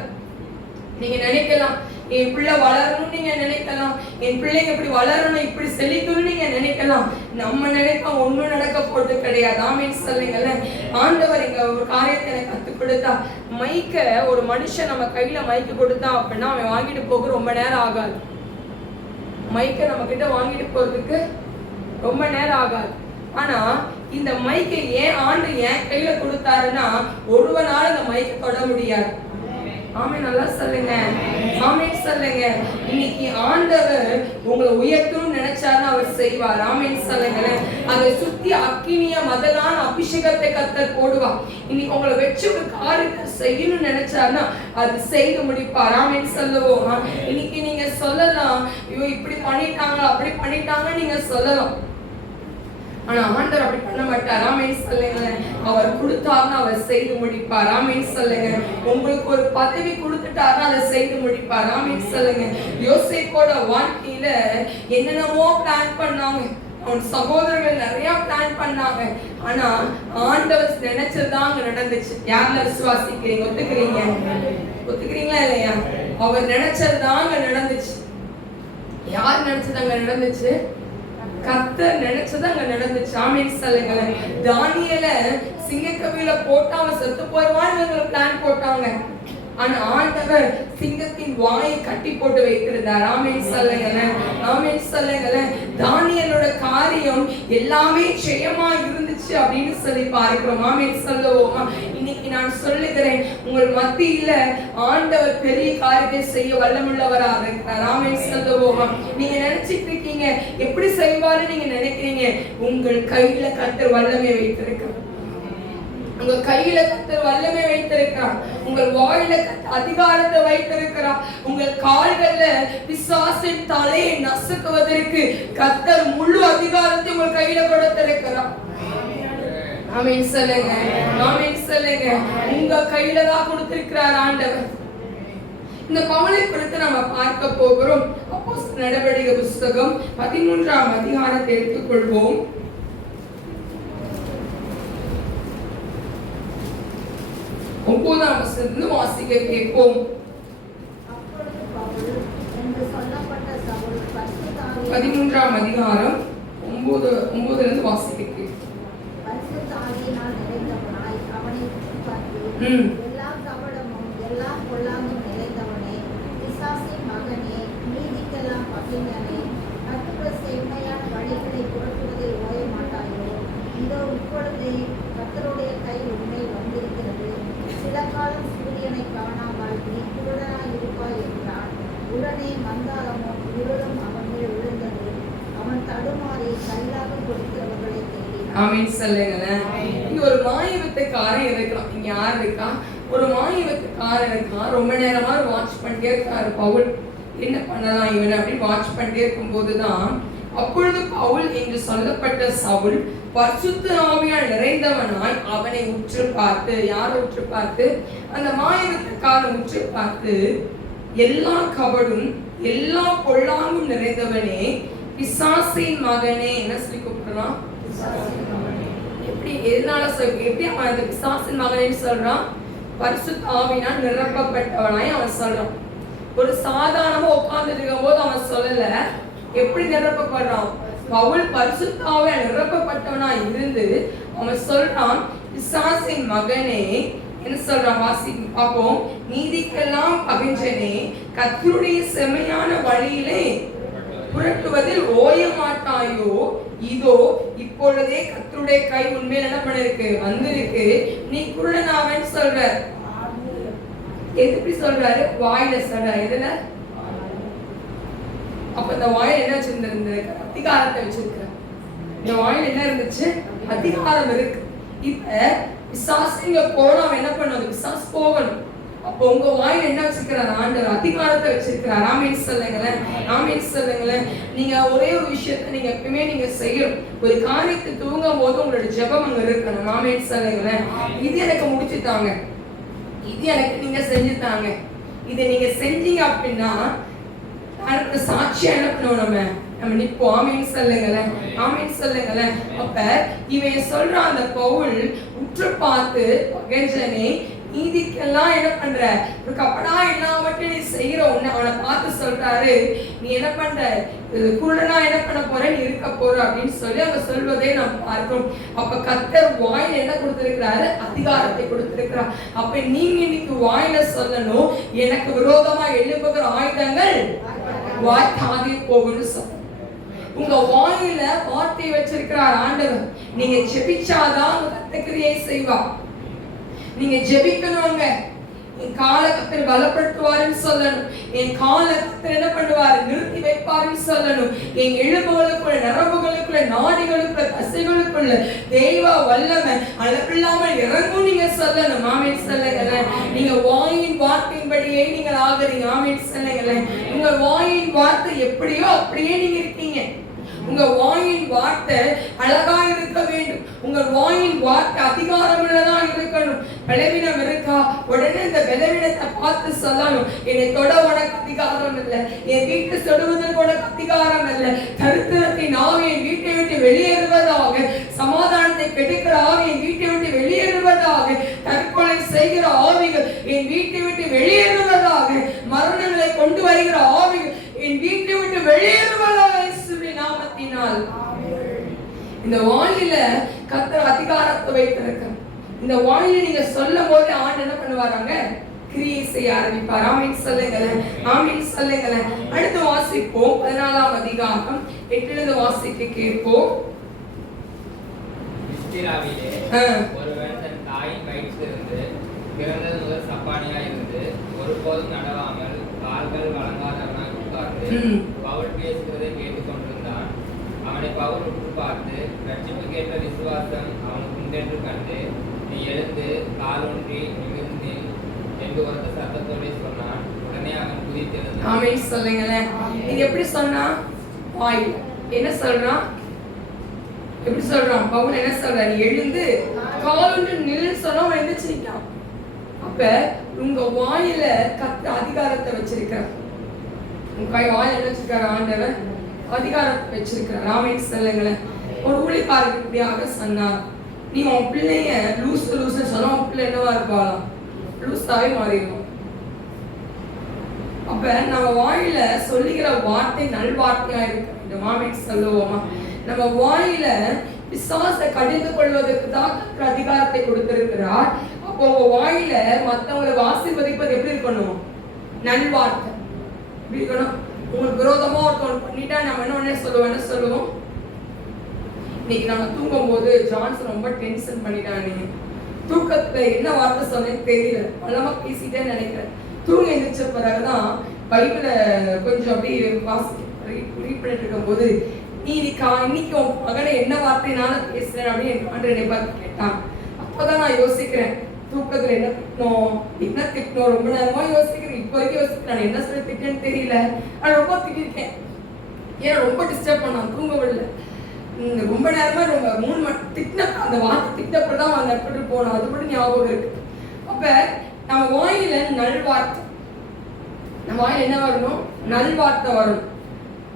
நீங்க நினைக்கலாம் என் பிள்ளை வளரணும்னு நீங்க நினைக்கலாம், என் பிள்ளைங்க இப்படி வளரணும் இப்படி செழிக்கணும்னு நீங்க நினைக்கலாம். நம்ம நினைப்போம், ஒண்ணும் நடக்க போறது கிடையாது. ஆமீன் சொல்லுங்கல்ல. ஆண்டவர் இங்க ஒரு காரியத்தை எனக்கு கத்துக் கொடுத்தா, மைக்க ஒரு மனுஷன் நம்ம கையில மைக்கு கொடுத்தான் அப்படின்னா அவன் வாங்கிட்டு போக ரொம்ப நேரம் ஆகாது. மைக்க நம்ம கிட்ட வாங்கிட்டு போறதுக்கு ரொம்ப நேரம் ஆகாது. ஆனா இந்த மைக்கை ஆண்டு என் கையில கொடுத்தாருன்னா ஒருவனால இந்த மைக்கை தொட முடியாது. ஆமீன் நல்லா சொல்லுங்க, ஆமீன் சொல்லுங்க. இன்னைக்கு ஆண்டவர் உங்களை உயர்த்தணும்னு நினைச்சாருன்னா அவர் செய்வார். ஆமீன் சொல்லுங்க. அதை சுத்தி அக்கினிய மதனான அபிஷேகத்தை கர்த்தர் போடுவார். இன்னைக்கு உங்களை வச்சு ஒரு காரியத்தை செய்யணும்னு நினைச்சாருன்னா அது செய்து முடிப்பார். ஆமீன் சொல்லுவோம். இன்னைக்கு நீங்க சொல்லலாம், ஐயோ இப்படி பண்ணிட்டாங்க அப்படி பண்ணிட்டாங்க நீங்க சொல்லலாம். ஆனா ஆண்டவர் அப்படி பண்ண மாட்டார். ஆமீன் சொல்லுங்க. அவர் கொடுத்தாருன்னா அவர் செய்து முடிப்பார். ஆமீன் சொல்லுங்க. உங்களுக்கு ஒரு பதவி கொடுத்துட்டாருன்னா அதை செய்து முடிப்பார். ஆமீன் சொல்லுங்க. யோசேப்போட வாழ்க்கையில என்னென்னமோ பிளான் பண்ணாங்க, அவன் சகோதரர்கள் நிறைய பிளான் பண்ணாங்க. ஆனா ஆண்டவர் நினைச்சதுதான் அங்க நடந்துச்சு. யாரெல்லாம் விசுவாசிக்கிறீங்க, ஒத்துக்கிறீங்களா இல்லையா? அவர் நினைச்சதுதான் அங்க நடந்துச்சு. யார் நினைச்சது அங்க நடந்துச்சு? கர்த்தர் நினைச்சது அங்க நடந்துச்சு. ஆமென் சொல்லுங்களேன். தானியேல சிங்கக்கவியில போட்டா அவன் செத்து போயிடுவான்னு பிளான் போட்டாங்க. ஆனா ஆண்டவர் சிங்கத்தின் வாயை கட்டி போட்டு வைத்திருந்தார். ஆமென் சொல்லுங்களேன். ஆமென் சொல்லுங்களேன். தானியேலோட காரியம் எல்லாமே ஜெயமா இருந்துச்சு அப்படின்னு சொல்லி பார்க்கிறோம். ஆமென் சொல்லுவோமா? இன்னைக்கு நான் சொல்லுகிறேன், உங்கள் மத்தியில ஆண்டவர் பெரிய காரியத்தை செய்ய வல்லமுள்ளவராக இருக்கிறார். ஆமென் சொல்லுவோமா? நீங்க நினைச்சிட்டு இருக்கீங்க எப்படி செய்வாரு நீங்க நினைக்கிறீங்க, உங்கள் கையில கர்த்தர் வல்லமை வைத்திருக்கிறார். உங்க கையில கர்த்தர் வல்லமை வைத்திருக்கிறார். உங்கள் வாயில அதிகாரத்தை வைத்திருக்கிறார். உங்கள் கால்கள்ல பிசாசின் தலையை நசுக்குவதற்கு கர்த்தர் முழு அதிகாரத்தை உங்கள் கையில கொடுத்திருக்கிறார். ஆமென் சொல்லுங்க. ஆமென் சொல்லுங்க. உங்க கையில தான் கொடுத்திருக்கிறார் ஆண்டவர். இந்த பவுலை குறித்து நம்ம பார்க்க போகிறோம். அப்போஸ்தலர் நடவடிக்கை புத்தகம் 13ஆம் அதிகாரத்தை எடுத்துக்கொள்வோம். 9ஆம் வசனத்திலிருந்து வாசிக்க கேட்போம். 13ஆம் அதிகாரம் 9 வாசிக்க கேட்போம். எல்லா கபடமும் எல்லா பொல்லாங்கும் நிறைந்தவனே, பிசாசின் மகனே, நீதிக்கெல்லாம் பகைஞனே, கர்த்தருடைய செம்மையான வழிகளை புரட்டுவதில் ஓய மாட்டாயோ? இதோ இப்பொழுதே கர்த்தருடைய கை உன்மேல் வந்திருக்கிறது. சில காலம் சூரியனை காணாமல் நீ குருடனாய் இருப்பாய் என்றான். உடனே மந்தாரமும் இருளும் அவன் மேல் விழுந்தது. அவன் தடுமாறி கைலாக கொடுக்கிறவர்களை தேடினான். ஆமென் சொல்லுங்களேன். இங்க ஒரு மாயவித்தைக்காரன் இருக்கான். இங்க யார் இருக்கா? ஒரு மாயவித்தைக்காரன் இருக்கான். ரொம்ப நேரமா வாட்ச் பண்ணிட்டே இருக்காரு பவுல். என்ன பண்ணலாம் இவன் அப்படின்னு வாட்ச் பண்ணிட்டே இருக்கும் போதுதான், அப்பொழுது பவுல் என்று சொல்லப்பட்ட சவுல் பரிசுத்த ஆவியால் நிறைந்தவனாய் அவனை உற்று பார்த்து, யாரை உற்று பார்த்து? அந்த மாயவித்தைக்காரன் உற்று பார்த்து, எல்லா கபடும் எல்லா பொல்லாங்கும் நிறைந்தவனே, பிசாசின் மகனே, என்ன சொல்லி கூப்பிடலாம்? எப்படி எதனால எப்படி அவன் அந்த பிசாசின் மகனேன்னு சொல்றான்? பரிசுத்த ஆவியால் நிரப்பப்பட்டவனாய் அவன் சொல்றான். ஒரு சாதாரணமா உட்கார்ந்து இருக்கும் போது அவன் சொல்லல, எப்படி நிரப்பப்படுறான்? பவுல் பரிசுத்த ஆவியால் நிரப்பப்பட்டவனாய் இருந்து அவன் சொல்றான், பிசாசின் மகனே, என்ன சொல்றான்? வாசி பார்ப்போம். நீதிக்கெல்லாம் பகைஞனே, கர்த்தருடைய செம்மையான வழியிலே புரட்டுவதில் ஓய மாட்டாயோ? இதோ இப்பொழுதே கர்த்தருடைய கை உன்மேல் என்ன பண்ணிருக்கு? வந்திருக்கு. நீ குருடனாவன்னு சொல்ற. எப்படி சொல்றாரு? வாயில சொல்ற. எதுல? அப்ப இந்த வாயில என்ன வச்சிருந்திருக்கு? அதிகாரத்தை வச்சிருக்க. இந்த வாயில என்ன இருந்துச்சு? அதிகாரம் இருக்கு. இப்ப பிசாசுங்க போனா அவன் என்ன பண்ணும்? பிசாசு போகணும். அப்போ உங்க வாயில என்ன வச்சிருக்கிறார்? ஆண்டவர் அதிகாரத்தை வச்சிருக்கிறார். ஆமென் சொல்லுங்களேன். ஆமென் சொல்லுங்களேன். நீங்க ஒரே ஒரு விஷயத்தை நீங்க எப்பவுமே நீங்க செய்யணும். ஒரு காரியத்தை தூங்கும் போது உங்களோட ஜெபம் அங்க இருக்கணும். ஆமென் சொல்லுங்களேன். இது எனக்கு முடிச்சுட்டாங்க, இது எனக்கு நீங்க செஞ்சுட்டாங்க, இதை நீங்க செஞ்சீங்க அப்படின்னா சாட்சியா என்ன பண்ணுவோம்? நம்ம நிற்போம். ஆமென் சொல்லுங்களேன். ஆமென் சொல்லுங்களேன். அப்ப இவன் சொல்ற அந்த பவுல் உற்று பார்த்து, பகைஞனே, நீதிக்கெல்லாம் என்ன பண்ற? ஒரு கப்படா எல்லாவற்றையும் நீ செய்யற உன்னை அவனை பார்த்து சொல்றாரு, நீ என்ன பண்ற? குருடனா என்ன பண்ண போற? நீ இருக்க போற அப்படின்னு சொல்லி அவங்க சொல்வதை நாம் பார்க்கிறோம். அப்ப கர்த்தர் வாயில என்ன கொடுத்திருக்கிறாரு? அதிகாரத்தை கொடுத்திருக்கிறார். அப்ப நீங்க இன்னைக்கு வாயில சொல்லணும், எனக்கு விரோதமா எழுப்புகிற ஆயுதங்கள் வாய்க்காதே போகும்னு சொல்ல. உங்க வாயில வார்த்தை வச்சிருக்கிறார் ஆண்டவர். நீங்க ஜெபிச்சாதான் கர்த்தர் செய்வா. நீங்க ஜெபிக்கணுங்க. என் காலை கர்த்தர் பலப்படுத்துவாருன்னு சொல்லணும். என் காலை கர்த்தர் என்ன பண்ணுவாரு? நிறுத்தி வைப்பாருன்னு சொல்லணும். என் எலும்புகளுக்குள்ள, நரம்புகளுக்குள்ள, நாடிகளுக்குள்ள, தசைகளுக்குள்ள தெய்வ வல்லமை அளவில்லாமல் இறங்கும் நீங்க சொல்லணும். ஆமென் சொல்லுங்களேன். நீங்க வாயின் வார்த்தையின்படியே நீங்கள் ஆகுறீங்க. ஆமென் சொல்லுங்களேன். உங்க வாயின் வார்த்தை எப்படியோ அப்படியே நீங்க இருக்கீங்க. உங்க வாயின் வார்த்தை அழகா இருக்க வேண்டும். உங்க வாயின் வார்த்தை அதிகாரமுள்ளதா இருக்கணும். பலவீனம் இருக்கா? உடனே இந்த பலவீனத்தை பார்த்து சொல்லணும், என்னை தொட உனக்கு அதிகாரம் இல்லை, என் வீட்டை தொடுவதற்கு உனக்கு அதிகாரம் இல்லை. தரித்திரத்தின் ஆவி என் வீட்டை விட்டு வெளியேறுவதாக, சமாதானத்தை கெடுக்கிற ஆவி என் வீட்டை விட்டு வெளியேறுவதாக, தற்கொலை செய்கிற ஆவிகள் என் வீட்டை விட்டு வெளியேறுவதாக, மரணங்களை கொண்டு வருகிற ஆவிகள் என் வீட்டை விட்டு வெளியேறுவதாக, இயேசுவின் நாமத்தினால். இந்த வாயில கர்த்தர் அதிகாரத்தை வைத்திருக்கிறார். இந்த வாயில நீங்க சொல்லும் போது ஆண்டு என்ன பண்ணுவாராங்க? கிரியை செய்ய ஆரம்பிப்பார். ஆமீன் சொல்லுங்களேன், ஆமீன் சொல்லுங்களேன். அடுத்து வாசிப்போம் 14ஆம் அதிகாரம் 8 வாசிக்க கேட்போம். இஸ்திராவிலே ஒருவன் தன் தாயின் வயிற்றிலிருந்து பிறந்தது முதல் சப்பானியாய் இருந்து ஒருபோதும் நடவாமல் கால்கள் வழங்காதவனாய் உட்கார்ந்து பவுல் பேசுகிறதை கேட்டுக் கொண்டிருந்தான். அவனை பவுல் உற்று பார்த்து, ரட்சிப்புக்கேற்ற விசுவாசம் அவனுக்கு உண்டென்று கண்டு, நீ எழுந்து காலொன்றி நிமிர்ந்து என்று உரத்த சத்தத்தோட சொன்னான். உடனே அவன் குதித்தெழுந்தான். ஆமென் சொல்லுங்களேன். இது எப்படி சொன்னா? வாய் என்ன சொல்றான்? எப்படி சொல்றான்? பவுல் என்ன சொல்றான்? நீ எழுந்து காலொன்று நின்னு சொன்னா அவன் எழுந்திருச்சிட்டான். அப்ப உங்க வாயில கர்த்தர் அதிகாரத்தை வச்சிருக்கிறார். உங்க வாயில என்ன வச்சிருக்காரு? ஆண்டவர் அதிகாரத்தை வச்சிருக்கிறார். ஆமென் சொல்லுங்களேன். ஒரு ஊழியக்காரர் இப்படியாக சொன்னார், நீ உன் பிள்ளைய லூஸ் சொன்னா உன் பிள்ளை என்னவா இருப்பாளாம்? லூஸாவே மாறிடும். அப்ப நம்ம வாயில சொல்லுகிற வார்த்தை நல்வார்த்தையா இருக்க வேண்டும். ஆமென் சொல்லுவோமா? நம்ம வாயில பிசாசை கடிந்து கொள்வதற்கு தான் அதிகாரத்தை கொடுத்திருக்கிறார். அப்போ உங்க வாயில மத்தவங்களை ஆசீர்வதிப்பது எப்படி இருக்கணும்? நல்வார்த்தை எப்படி இருக்கணும்? உங்களுக்கு விரோதமா ஒருத்தவங்க பண்ணிட்டா நம்ம என்ன சொல்லுவோம்? இன்னைக்கு நாங்க தூங்கும் போது ஜான்சன் ரொம்ப டென்ஷன் பண்ணிட்டாங்க. தூக்கத்துல என்ன வார்த்தை சொன்னேன்னு தெரியல, பலமா பேசிட்டே நினைக்கிறேன். தூங்க எந்திரிச்ச பிறகுதான் பைபிள கொஞ்சம் அப்படி ரீட் பண்ணிட்டு இருக்கும் போது, நீ இன்னைக்கு உன் மகனை என்ன வார்த்தைனால பேசுறேன் அப்படின்னு என்னை பார்த்து கேட்டான். அப்பதான் நான் யோசிக்கிறேன், தூக்கத்துல என்ன திட்டணும் ரொம்ப நேரமா யோசிக்கிறேன். இப்ப வரைக்கும் யோசிக்கிறேன், நான் என்ன சொல்லி திட்டேன்னு தெரியல. நான் ரொம்ப திட்டிருக்கேன். ஏன்னா ரொம்ப டிஸ்டர்ப் பண்ணான், தூங்க விடல. ரொம்ப நேரமா ரொம்ப 3 திட்டின அந்த வார்த்தை திட்டப்பதான் அந்த எப்படி போனோம். அது மட்டும் ஞாபகம் இருக்கு. அப்ப நம்ம வாயில நல்வார்த்தை, நம்ம வாயில என்ன வரணும்? நல்வார்த்தை வரும்.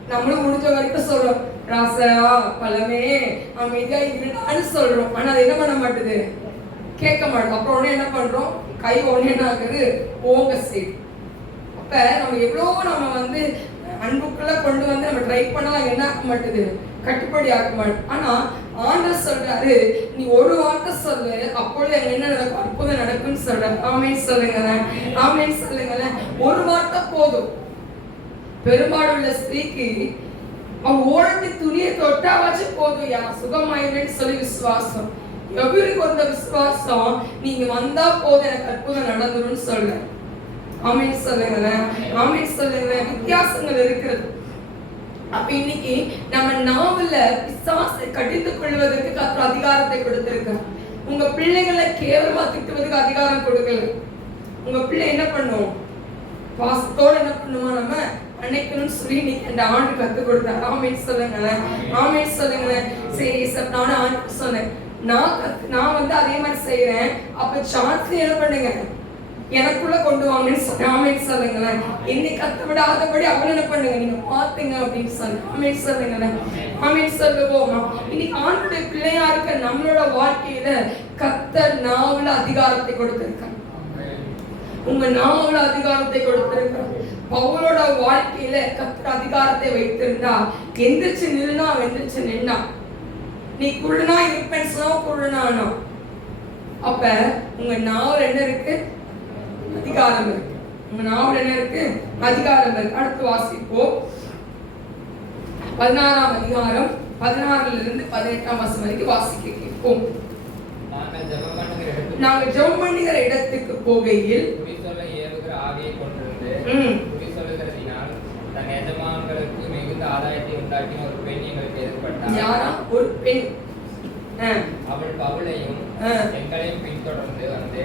நம்மளும் முடிஞ்ச வரைக்கும் சொல்றோம், ராசா பழமே அமைதியா இருடான்னு சொல்றோம். ஆனா அது என்ன பண்ண மாட்டுது? கேட்க மாட்டோம். அப்புறம் உடனே என்ன பண்றோம்? கை உடனே என்ன ஆகுது? ஓங்க செய்யும். அப்ப நம்ம எவ்வளவோ நம்ம அன்புக்குள்ள கொண்டு வந்து நம்ம ட்ரை பண்ணலாம், என்ன ஆக மாட்டுது? கட்டுப்படி ஆக மாட்டோம். ஆனா ஆண்டவர் சொல்றாரு, நீ ஒரு வார்த்தை சொல்லு, அப்பொழுது என்ன நடக்கும்? அற்புதம் நடக்கும்னு சொல்றாரு. ஆமென் சொல்லுங்களேன், ஆமென் சொல்லுங்களேன். ஒரு வார்த்தை போதும். பெரும்பாலுள்ள ஸ்திரீக்கு அவன் ஓடத்தி துணியை தொட்டாவாச்சும் போதும், யா சுகமாயிருன்னு சொல்லி விசுவாசம். எவருக்கு வந்த விசுவாசம், நீங்க வந்தா போதும் எனக்கு அற்புதம் நடந்துரும்னு சொல்ற. ஆமென் சொல்லுங்களேன், ஆமென் சொல்லுங்களேன். வித்தியாசங்கள் இருக்கிறது. அப்ப இன்னைக்கு நம்ம நாவல பிசாசை கடிந்து கொள்வதற்கு கர்த்தர் அதிகாரத்தை கொடுத்திருக்கிறார். உங்க பிள்ளைகளை கேவலமா திட்டுவதற்கு அதிகாரம் கொடுக்கல. உங்க பிள்ளை என்ன பண்ணும்? பாசத்தோட என்ன பண்ணுமா? நம்ம அன்னைக்குன்னு சொல்லி இன்னைக்கு அந்த ஆண்டு கற்றுக் கொடுத்தாரு. ஆமென் சொல்லுங்களேன், ஆமென் சொல்லுங்களேன். சரி சார், நானும் ஆண்டு சொன்னேன், நான் அதே மாதிரி செய்யறேன். அப்ப சான்ஸ் என்ன பண்ணுங்க, எனக்குள்ள கொண்டு வாங்கன்னு சொன்னேன். ஆமென் சொல்லுங்களேன். என்னை கத்த விடாதபடி அவன் என்ன பண்ணுங்க, நீங்க பாத்துங்க அப்படின்னு சொன்னேன். ஆமென் சொல்லுங்களேன், ஆமென் சொல்லுவோமா? இன்னைக்கு ஆண்டுடைய பிள்ளையா இருக்க நம்மளோட வாழ்க்கையில கர்த்தர் நாவல அதிகாரத்தை கொடுத்திருக்காங்க. உங்க நாவல அதிகாரத்தை கொடுத்திருக்காங்க. பவுலோட வாழ்க்கையில கர்த்தர் அதிகாரத்தை வைத்திருந்தா எந்திரிச்சு நின்னா எந்திரிச்சு நின்னா. நீ குருடனா இருப்பேன்னு சொன்னா குருடனானா. அப்ப உங்க நாவல் என்ன இருக்கு? அதிகாரம் இருக்கு. உங்க நாவல் என்ன இருக்கு? அதிகாரம் இருக்கு. அடுத்து வாசிப்போம் 16ஆம் அதிகாரம் 16 18 வரைக்கும் வாசிக்க கேட்போம். நாங்கள் ஜெபம் பண்ணுகிற இடத்துக்கு போகையில் ஆவியை கொண்டிருந்து குறி சொல்லுகிறதினால் தன் எஜமான்களுக்கு மிகுந்த ஆதாயத்தை உண்டாக்கின ஒரு பெண் எங்களுக்கு எதிர்பட்டார். யாரா? ஒரு பெண். அவள் பவுலையும் எங்களையும் பின்தொடர்ந்து வந்து,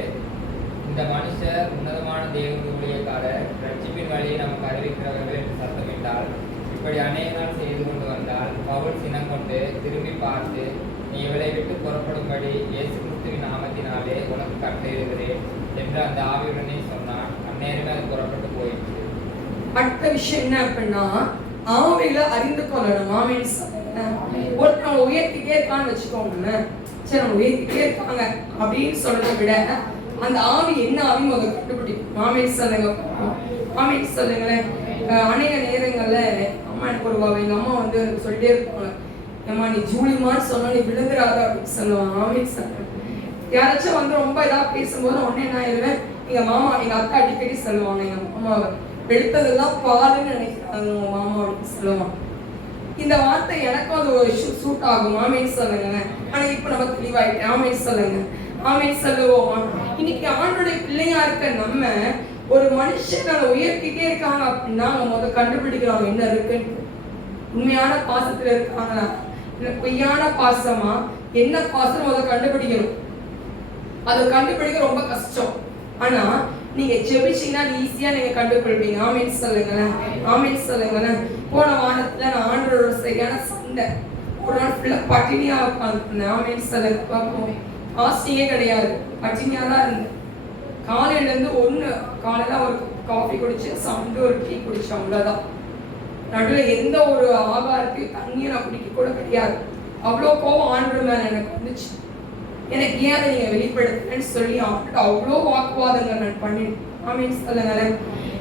இந்த மனுஷர் உன்னதமான தேவனுடைய ஊழியக்காரர், ரட்சிப்பின் வழியை நமக்கு அறிவிக்கிறவர்கள் என்று சத்தமிட்டால், இப்படி அநேக நாள் செய்து கொண்டு வந்தால் பவுல் சினம் கொண்டு திரும்பி பார்த்து, நீ இவளை விட்டு புறப்படும்படி இயேசு கிறிஸ்துவின் நாமத்தினாலே உனக்கு கட்டளையிடுகிறேன் என்று அந்த ஆவியுடனே சொன்னான். அந்நேரமே அது புறப்பட்டு போயிடுச்சு. அடுத்த விஷயம் என்ன அப்படின்னா, ஆவியில அறிந்து கொள்ளணும். ஆமென் சொல்லுங்க. ஒருத்தவங்க உயர்த்திட்டே இருக்கான்னு வச்சுக்கோங்களேன். சரி, அவங்க உயர்த்திட்டே இருக்காங்க அப்படின்னு சொல்றதை விட அந்த ஆவி என்ன ஆவி முதல்ல கண்டுபிடிக்கும். ஆமென் சொல்லுங்க, ஆமென் சொல்லுங்களேன். அநேக நேரங்கள்ல அம்மா எனக்கு எங்க அம்மா சொல்லிட்டே இருப்பாங்க, ஏமா நீ ஜூலிமான்னு சொன்னா நீ விழுந்துராத அப்படின்னு சொல்லுவாங்க. ஆமீன் சொல்லுவேன். யாராச்சும் வந்து ரொம்ப இதா பேசும்போது உடனே என்ன ஆயிடுவேன், எங்க மாமா எங்க அக்கா அடிக்கடி சொல்லுவாங்க, எங்க மாமாவை எடுத்ததெல்லாம் பாருன்னு நினைக்கிறாங்க உங்க மாமா அப்படின்னு சொல்லுவாங்க. இந்த வார்த்தை எனக்கும் அது ஒரு சூட் ஆகும். ஆமீன் சொல்லுங்க. ஆனா இப்ப நம்ம தெளிவாயிட்டேன். ஆமீன் சொல்லுங்க. ஆமீன் சொல்லுவோமா. இன்னைக்கு ஆண்டோடைய பிள்ளையா இருக்க நம்ம ஒரு மனுஷனை உயர்த்திட்டே இருக்காங்க அப்படின்னா அவங்க கண்டுபிடிக்கிறாங்க என்ன இருக்குன்னு. உண்மையான பாசத்துல இருக்காங்களா இல்ல பொய்யான பாசமா, என்ன பாசம் அதை கண்டுபிடிக்கணும். அதை கண்டுபிடிக்க ரொம்ப கஷ்டம். ஆனா நீங்க ஜெபிச்சீங்கன்னா ஈஸியா நீங்க கண்டுபிடிப்பீங்க. ஆமீன் சொல்லுங்களேன். ஆமீன் சொல்லுங்களேன். போன வாரத்துல நான் ஆண்டவரோட சரியான சண்டை, ஒரு நாள் ஃபுல்லா பட்டினியா உட்காந்துருந்தேன். ஆமீன் சொல்லுங்க. பார்ப்போம், ஃபாஸ்டிங்கே கிடையாது, பட்டினியா தான் இருந்தேன். காலையில இருந்து காலையில ஒரு காஃபி குடிச்சேன், சாப்பிட்டு ஒரு டீ குடிச்சேன், அவ்வளவுதான். நடுவில் எந்த ஒரு ஆகாரத்தையும் தண்ணியை நான் குடிக்க கூட கிடையாது. அவ்வளோ கோவம் ஆண்டவர் மேல எனக்கு வந்துச்சு. எனக்கு ஏன் அதை நீங்க வெளிப்படுத்துறேன்னு சொல்லி ஆண்டு அவ்வளோ வாக்குவாதங்கள் நான் பண்ணிட்டேன். ஆமீன் சொல்லுங்களேன்.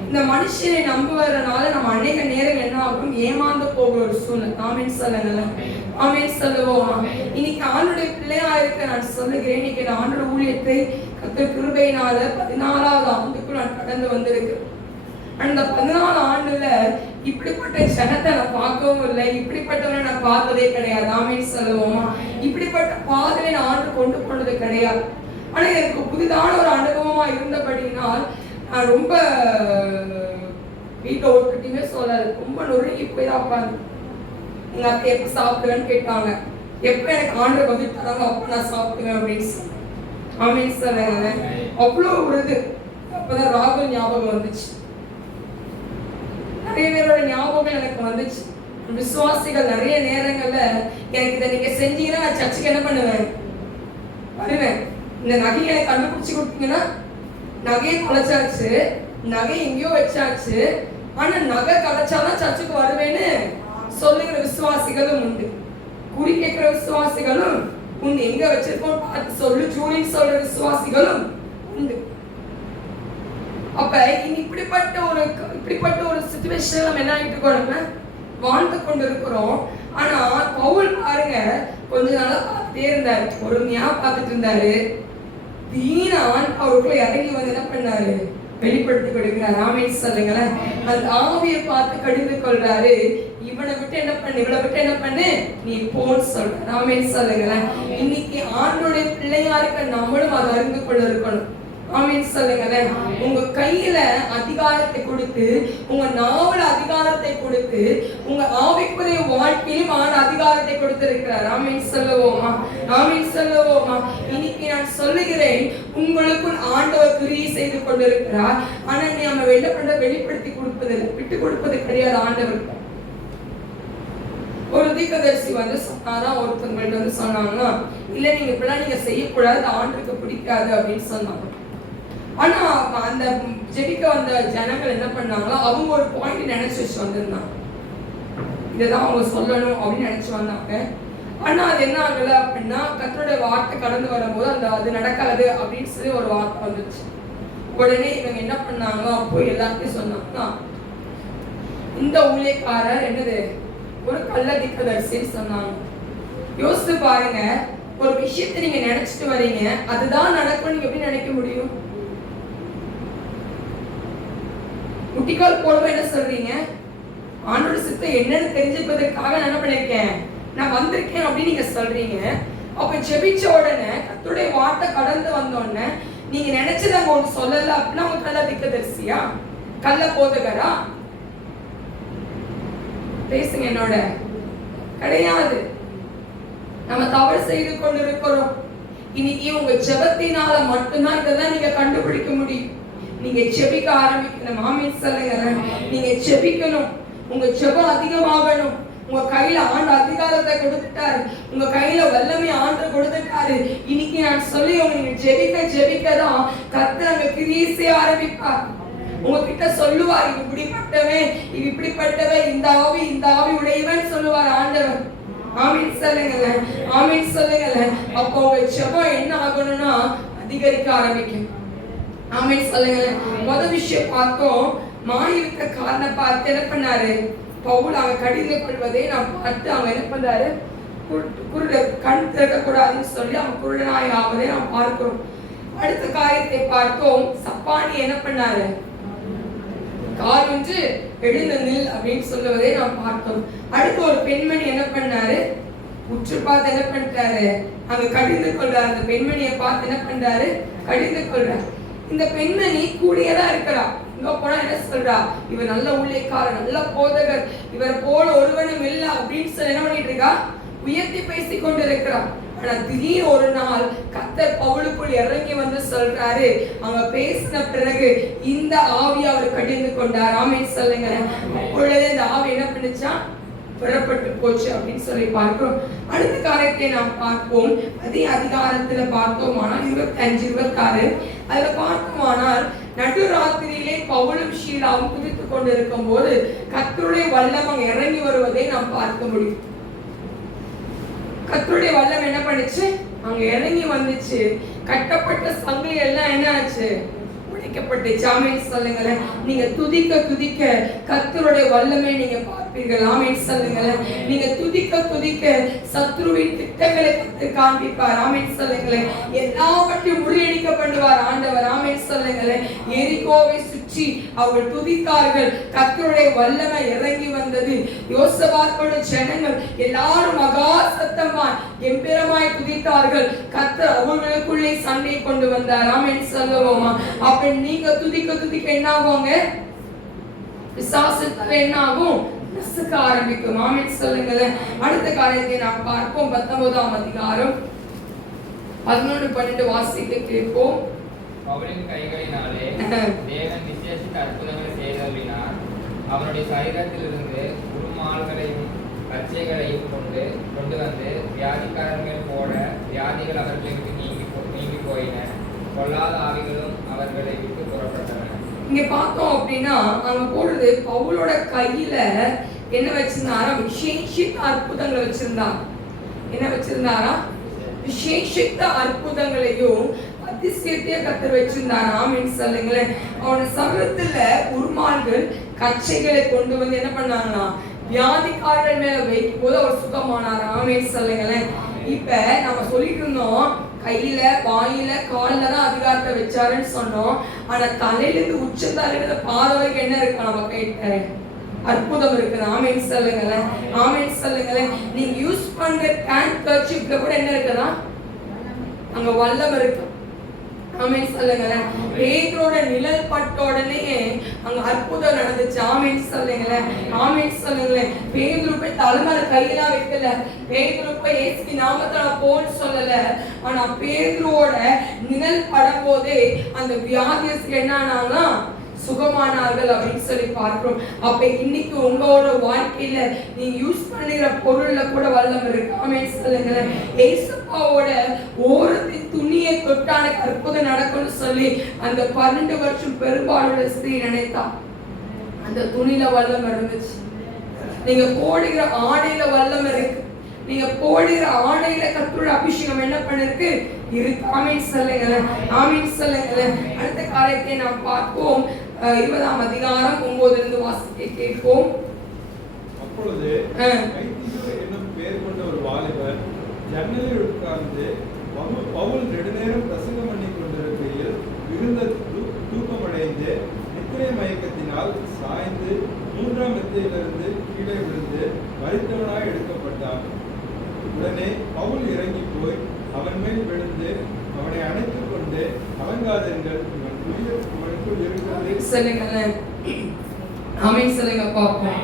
இந்த மனுஷனை நம்புவதனால நம்ம அநேக நேரம் என்ன ஆகும், ஏமாந்து போகிற ஒரு சூழ்நிலை. ஆமீன் சொல்லுங்களேன். ஆமீன் சொல்லுவோமா. இன்னைக்கு ஆண்டுடைய பிள்ளையா இருக்க நான் சொல்லுகிறேன், இன்னைக்கு நான் ஆண்டோட ஊழியத்தை கர்த்தர் கிருபையினால 14வது ஆண்டுக்குள் நான் கடந்து வந்திருக்கிறேன். அந்த 14 ஆண்டுல இப்படிப்பட்ட ஜனத்தை நான் பார்க்கவும் இல்லை, இப்படிப்பட்டவரை நான் பார்த்ததே கிடையாது. ஆமீன் சொல்லுவோமா. இப்படிப்பட்ட பாதையை நான் ஆண்டு கொண்டு போனது கிடையாது. ஆனா எனக்கு புதிதான ஒரு அனுபவமா இருந்தபடினால் நான் ரொம்ப வீட்டை ஒருக்கிட்டையுமே சொல்லல, ரொம்ப நொறுங்கி போய் தான் உட்காந்து. எங்க அத்தை எப்ப சாப்பிடுவேன்னு கேட்டாங்க. எப்ப எனக்கு ஆண்டு பதில் தராங்க அப்ப நான் சாப்பிடுவேன் அப்படின்னு சொன்னேன். ஆமீன் சொல்லுங்க. அவ்வளோ ஒரு இது. அப்பதான் ராகுல் ஞாபகம் வந்துச்சு, நிறைய பேரோட ஞாபகம் எனக்கு வந்துச்சு. விசுவாசிகள் நிறைய நேரங்கள்ல எனக்கு இதை நீங்க செஞ்சீங்கன்னா நான் சர்ச்சுக்கு என்ன பண்ணுவேன், வருவேன். இந்த நகையை கண்டுபிடிச்சு கொடுத்தீங்கன்னா நகையை தொலைச்சாச்சு, நகை எங்கேயோ வச்சாச்சு, ஆனா நகை கிடைச்சாதான் சர்ச்சுக்கு வருவேன்னு சொல்லுகிற விசுவாசிகளும் உண்டு. குறி கேட்கிற விசுவாசிகளும் உண்டு. எங்க வச்சிருக்கோம் பார்த்து சொல்லு ஜூலின்னு சொல்ற விசுவாசிகளும் உண்டு. அப்ப இப்படிப்பட்ட ஒரு சிச்சுவேஷன் நம்ம என்ன ஆகிட்டு இருக்கோம், நம்ம வாழ்ந்து கொண்டு இருக்கிறோம். ஆனா பவுல் பாருங்க, கொஞ்ச நாளா பார்த்துட்டே இருந்தாரு, பொறுமையா பார்த்துட்டு இருந்தாரு. தீனான் அவருக்குள்ள இறங்கி வந்து என்ன பண்ணாரு, வெளிப்படுத்தி கொடுக்கிறார். ஆமீன் சொல்லுங்களேன். அந்த ஆவியை பார்த்து கடிந்து கொள்றாரு. இவளை விட்டு என்ன பண்ணு நீ போன்னு சொல்ற. ஆமீன் சொல்லுங்களேன். இன்னைக்கு ஆண்டோடைய பிள்ளையா இருக்க நம்மளும் அதை அறிந்து கொள்ள இருக்கணும். ஆமீன் சொல்லுங்களேன். உங்க கையில அதிகாரத்தை கொடுத்து, உங்க நாவல அதிகாரத்தை கொடுத்து, உங்க ஆவிக்குரிய வாழ்க்கையிலும் அதிகாரத்தை கொடுத்திருக்கிறார். ஆமீன் சொல்லுவோமா. ஆமீன் சொல்லுவோமா. இன்னைக்கு நான் சொல்லுகிறேன், உங்களுக்கும் ஆண்டவர் கிரியை செய்து கொண்டிருக்கிறார். ஆனா நீ நம்ம வெளிப்படுத்தி கொடுப்பதில்லை, விட்டு கொடுப்பது கிடையாது ஆண்டவருக்கு. ஒரு தீர்க்கதரிசி வந்து சொன்னாதான், ஒருத்தவங்கள்ட்ட வந்து சொன்னாங்கன்னா, இல்ல நீங்க இப்பெல்லாம் நீங்க செய்யக்கூடாது, ஆண்டுக்கு பிடிக்காது அப்படின்னு சொன்னாங்க. ஆனா அந்த ஜெபிக்க வந்த ஜனங்கள் என்ன பண்ணாங்களோ அவங்க ஒரு பாயிண்ட் நினைச்சு வச்சு வந்திருந்தாங்க, இதைதான் அவங்க சொல்லணும் அப்படின்னு நினைச்சு வந்தாங்க. ஆனா அது என்ன ஆகல அப்படின்னா, கர்த்தருடைய வார்த்தை கடந்து வரும்போது அது நடக்காது அப்படின்னு சொல்லி ஒரு வார்த்தை வந்துச்சு. உடனே இவங்க என்ன பண்ணாங்க, அப்போ எல்லாத்தையும் சொன்னாங்கன்னா, இந்த ஊழியக்காரர் என்னது ஒரு கள்ள தீர்க்கதரிசின்னு சொன்னாங்க. யோசித்து பாருங்க, ஒரு விஷயத்தை நீங்க நினைச்சிட்டு வரீங்க, அதுதான் நடக்கும், நீங்க எப்படி நினைக்க முடியும்? குட்டிக்கால் போடும்போது என்ன சொல்றீங்க, ஆண்டோட சித்தம் என்னன்னு தெரிஞ்சுப்பதற்காக நான் என்ன பண்ணிருக்கேன், நான் வந்திருக்கேன் அப்படின்னு நீங்க சொல்றீங்க. அப்ப ஜெபிச்ச உடனே கர்த்தருடைய வார்த்தை கடந்து வந்த உடனே நீங்க நினைச்சது அங்க ஒன்று சொல்லல அப்படின்னா அவங்க கள்ள தீர்க்கதரிசியா, கள்ள போதகரா? பேசுங்க என்னோட. கிடையாது. நம்ம தவறு செய்து கொண்டிருக்கிறோம். இன்னைக்கு உங்க ஜெபத்தினால மட்டும்தான் இதெல்லாம் நீங்க கண்டுபிடிக்க முடியும். நீங்க ஜெபிக்க ஆரம்பிக்கணும். ஆமீன் சொல்லுங்க. நீங்க ஜெபிக்கணும், உங்க ஜெபம் அதிகமாகணும். உங்க கையில ஆண்டு அதிகாரத்தை கொடுத்துட்டாரு, உங்க கையில வல்லமை ஆண்டு கொடுத்துட்டாரு. இன்னைக்கு நான் சொல்லி நீங்க ஜெபிக்கதான் கர்த்தர் அங்க கிரியை செய்ய ஆரம்பிப்பார். உங்ககிட்ட சொல்லுவார், இது இப்படிப்பட்டவன், இது இப்படிப்பட்டவன், இந்த ஆவி உடையவன் சொல்லுவார் ஆண்டவர். ஆமீன் சொல்லுங்க. ஆமீன் சொல்லுங்க. அப்போ உங்க ஜெபம் என்ன ஆகணும்னா அதிகரிக்க ஆரம்பிக்கும். ஆமீன் சொல்லுங்க. முதல் விஷயம் பார்த்தோம், மாயிருக்க காரணம் பார்த்து என்ன பண்ணாரு பவுல், அவங்க கடிந்து கொள்வதை நான் பார்த்து அவங்க என்ன பண்றாரு, கண் திறக்கக்கூடாதுன்னு சொல்லி அவன் குருடனாய் ஆவதை நாம் பார்க்கிறோம். அடுத்த காரியத்தை பார்த்தோம். சப்பானி என்ன பண்ணாரு? கால் ஒன்று எழுந்து நில் அப்படின்னு சொல்லுவதை நாம் பார்த்தோம். அடுத்து ஒரு பெண்மணி என்ன பண்ணாரு? உற்று பார்த்து என்ன பண்ணிட்டாரு? அங்க கடிந்து கொள்றாரு. அந்த பெண்மணியை பார்த்து என்ன பண்றாரு? கடிந்து கொள்றாரு. இந்த பெண்மணி கூடியதான் இருக்கிறா. இங்க போனா என்ன சொல்றா? இவர் நல்ல ஊழியக்காரர், நல்ல போதகர், இவர் போல ஒருவனும் இல்லை அப்படின்னு சொல்லி என்ன பண்ணிட்டு இருக்கா? உயர்த்தி பேசி கொண்டு இருக்கிறார். ஆனா திடீர் ஒரு நாள் கர்த்தர் பவுலுக்குள் இறங்கி வந்து சொல்றாரு. அங்க பேசின பிறகு இந்த ஆவி அவர் கடிந்து கொண்டார். ஆமென் சொல்லுங்க. அப்பொழுது இந்த ஆவி என்ன பண்ணுச்சா? புறப்பட்டு போச்சு அப்படின்னு சொல்லி பார்க்கிறோம். அடுத்த காரியத்தை நாம் பார்ப்போம். அதே அதிகாரத்துல பார்த்தோமானால் 25-26 அதுல பார்த்தோமானால் நடுராத்திரியிலே பவுலும் ஷீலாவும் குதித்துக் கொண்டிருக்கும் போது கர்த்தருடைய வல்லமை இறங்கி வருவதை நாம் பார்க்க முடியும். கர்த்தருடைய வல்லம் என்ன பண்ணுச்சு? அங்க இறங்கி வந்துச்சு. கட்டப்பட்ட சங்கிலி எல்லாம் என்ன ஆச்சு? உடைக்கப்பட்டுச்சு. ஆமென் சொல்லுங்களேன். நீங்க துதிக்க துதிக்க கர்த்தருடைய வல்லமை நீங்க பார்ப்பீர்கள். ஆமென் சொல்லுங்களேன். நீங்க துதிக்க துதிக்க சத்ருவின் திட்டங்களை கர்த்தர் காண்பிப்பார். ஆமென் சொல்லுங்களேன். எல்லாவற்றையும் முறியடிக்கப்படுவார் ஆண்டவர். ஆமென் சொல்லுங்களேன். எரிகோவை சுற்றி அவர்கள் துதித்தார்கள். கர்த்தருடைய வல்லமை இறங்கி வந்தது. யோசபாத்தோட ஜனங்கள் எல்லாரும் மகா சத்தமாய் கம்பீரமாய் துதித்தார்கள். கர்த்தர் அவர்களுக்குள்ளே சண்டை கொண்டு வந்தார். ஆமென் சொல்லுவோமா? அப்ப நீங்க துதிக்க துதிக்க என்ன ஆகுங்க? பிசாசுத்தால என்ன ஆகும்? நசுக்க ஆரம்பிக்கும். ஆமென் சொல்லுங்களேன். அடுத்த காரியத்தை நாம் பார்ப்போம். 19ஆம் அதிகாரம் 11-12 வாசிக்க கேட்போம். பவுலின் கைகளினாலே தேவன் விசேஷித்த அற்புதங்களை செய்தருளினார். அவனுடைய சரீரத்திலிருந்து உருமால்களையும் கச்சைகளையும் கொண்டு வந்து வியாதிக்காரர்கள் போட வியாதிகள் அவர்களுக்கு நீங்கி போயின. கொல்லாத ஆவிகளும் அவர்களை விட்டு புறப்பட்டன. இங்க பார்த்தோம் அப்படின்னா அங்க போடுறது பவுலோட கையில என்ன வச்சிருந்தாரா? விசேஷித்த அற்புதங்களை வச்சிருந்தார். என்ன வச்சிருந்தாரா? விசேஷித்த அற்புதங்களையும் அதிசயத்தையே கர்த்தர் வச்சிருந்தார். ஆமென் சொல்லுங்களேன். அவன சரீரத்துல உருமால்கள் கச்சைகளை கொண்டு வந்து என்ன பண்ணாங்கன்னா வியாதிக்காரர்கள் மேல வைக்கும் போது அவர் சுகமானார். ஆமென் சொல்லுங்களேன். இப்ப நம்ம சொல்லிட்டு இருந்தோம் கையில வாயில கால்ல தான் அதிகாரத்தை வச்சாருன்னு சொன்னோம். ஆனா தலையிலிருந்து உச்சந்தாலிருந்து பாதை வரைக்கும் என்ன இருக்கு? நம்ம கைட்ட அற்புதம் இருக்குது. ஆமென் சொல்லுங்களேன். ஆமென் சொல்லுங்களேன். நீங்க யூஸ் பண்ற ஹேண்ட் கர்ச்சீப்ல கூட என்ன இருக்குதா? அங்க வல்லம் இருக்கு. ஆமென் சொல்லுங்களேன். பேதுரோட நிழல் பட்ட உடனே அங்க அற்புதம் நடந்துச்சு. ஆமென் சொல்லுங்களேன். ஆமென் சொல்லுங்களேன். பேதுரு போய் தலைமையில கையெல்லாம் வைக்கல. பேதுரு போய் இயேசு நாமத்துல போன்னு சொல்லல. ஆனா பேதுரோட நிழல் படும் போதே அந்த வியாதியஸ்க்கு என்ன ஆனாங்கன்னா சுகமானார்கள் அப்படின்னு சொல்லி பார்க்கிறோம். அப்ப இன்னைக்கு உங்களோட வாழ்க்கையில நீங்க யூஸ் பண்ணுகிற பொருள்ல கூட வல்லம் இருக்கு. ஆமென் சொல்லுங்களேன். ஏசப்பாவோட ஓரத்தின் துணியை தொட்டான அற்புதம் நடக்கும்னு சொல்லி அந்த 12 வருஷம் பெரும்பாலுள்ள ஸ்திரீ நினைத்தா. அந்த துணியில வல்லம் இருந்துச்சு. நீங்க போடுகிற ஆடையில வல்லம் இருக்கு. நீங்க போடுகிற ஆடையில கர்த்தருடைய அபிஷேகம் என்ன பண்ணிருக்கு? இருக்கு. ஆமென் சொல்லுங்களேன். ஆமென் சொல்லுங்களேன். அடுத்த காரியத்தை நாம் பார்ப்போம். 20ஆம் அதிகாரம் 9 வாசிக்க கேட்போம். அப்பொழுது கைதியோ என்னும் பெயர் கொண்ட ஒரு வாலிபர் ஜன்னலில் உட்கார்ந்து பவுல் நெடுநேரம் பிரசங்கம் பண்ணி கொண்டிருக்கையில் மிகுந்த தூக்கமடைந்து நித்திரை மயக்கத்தினால் சாய்ந்து 3ஆம் மெத்தையிலிருந்து கீழே விழுந்து மரித்தவனாய் எடுக்கப்பட்டார். உடனே பவுல் இறங்கி போய் அவன் மேல் விழுந்து அவனை அணைத்துக் கொண்டு அலங்காதீர்கள், இவனுக்குள் இருக்கிறது சொல்லுங்களேன். ஆமென் சொல்லுங்க பாப்போம்.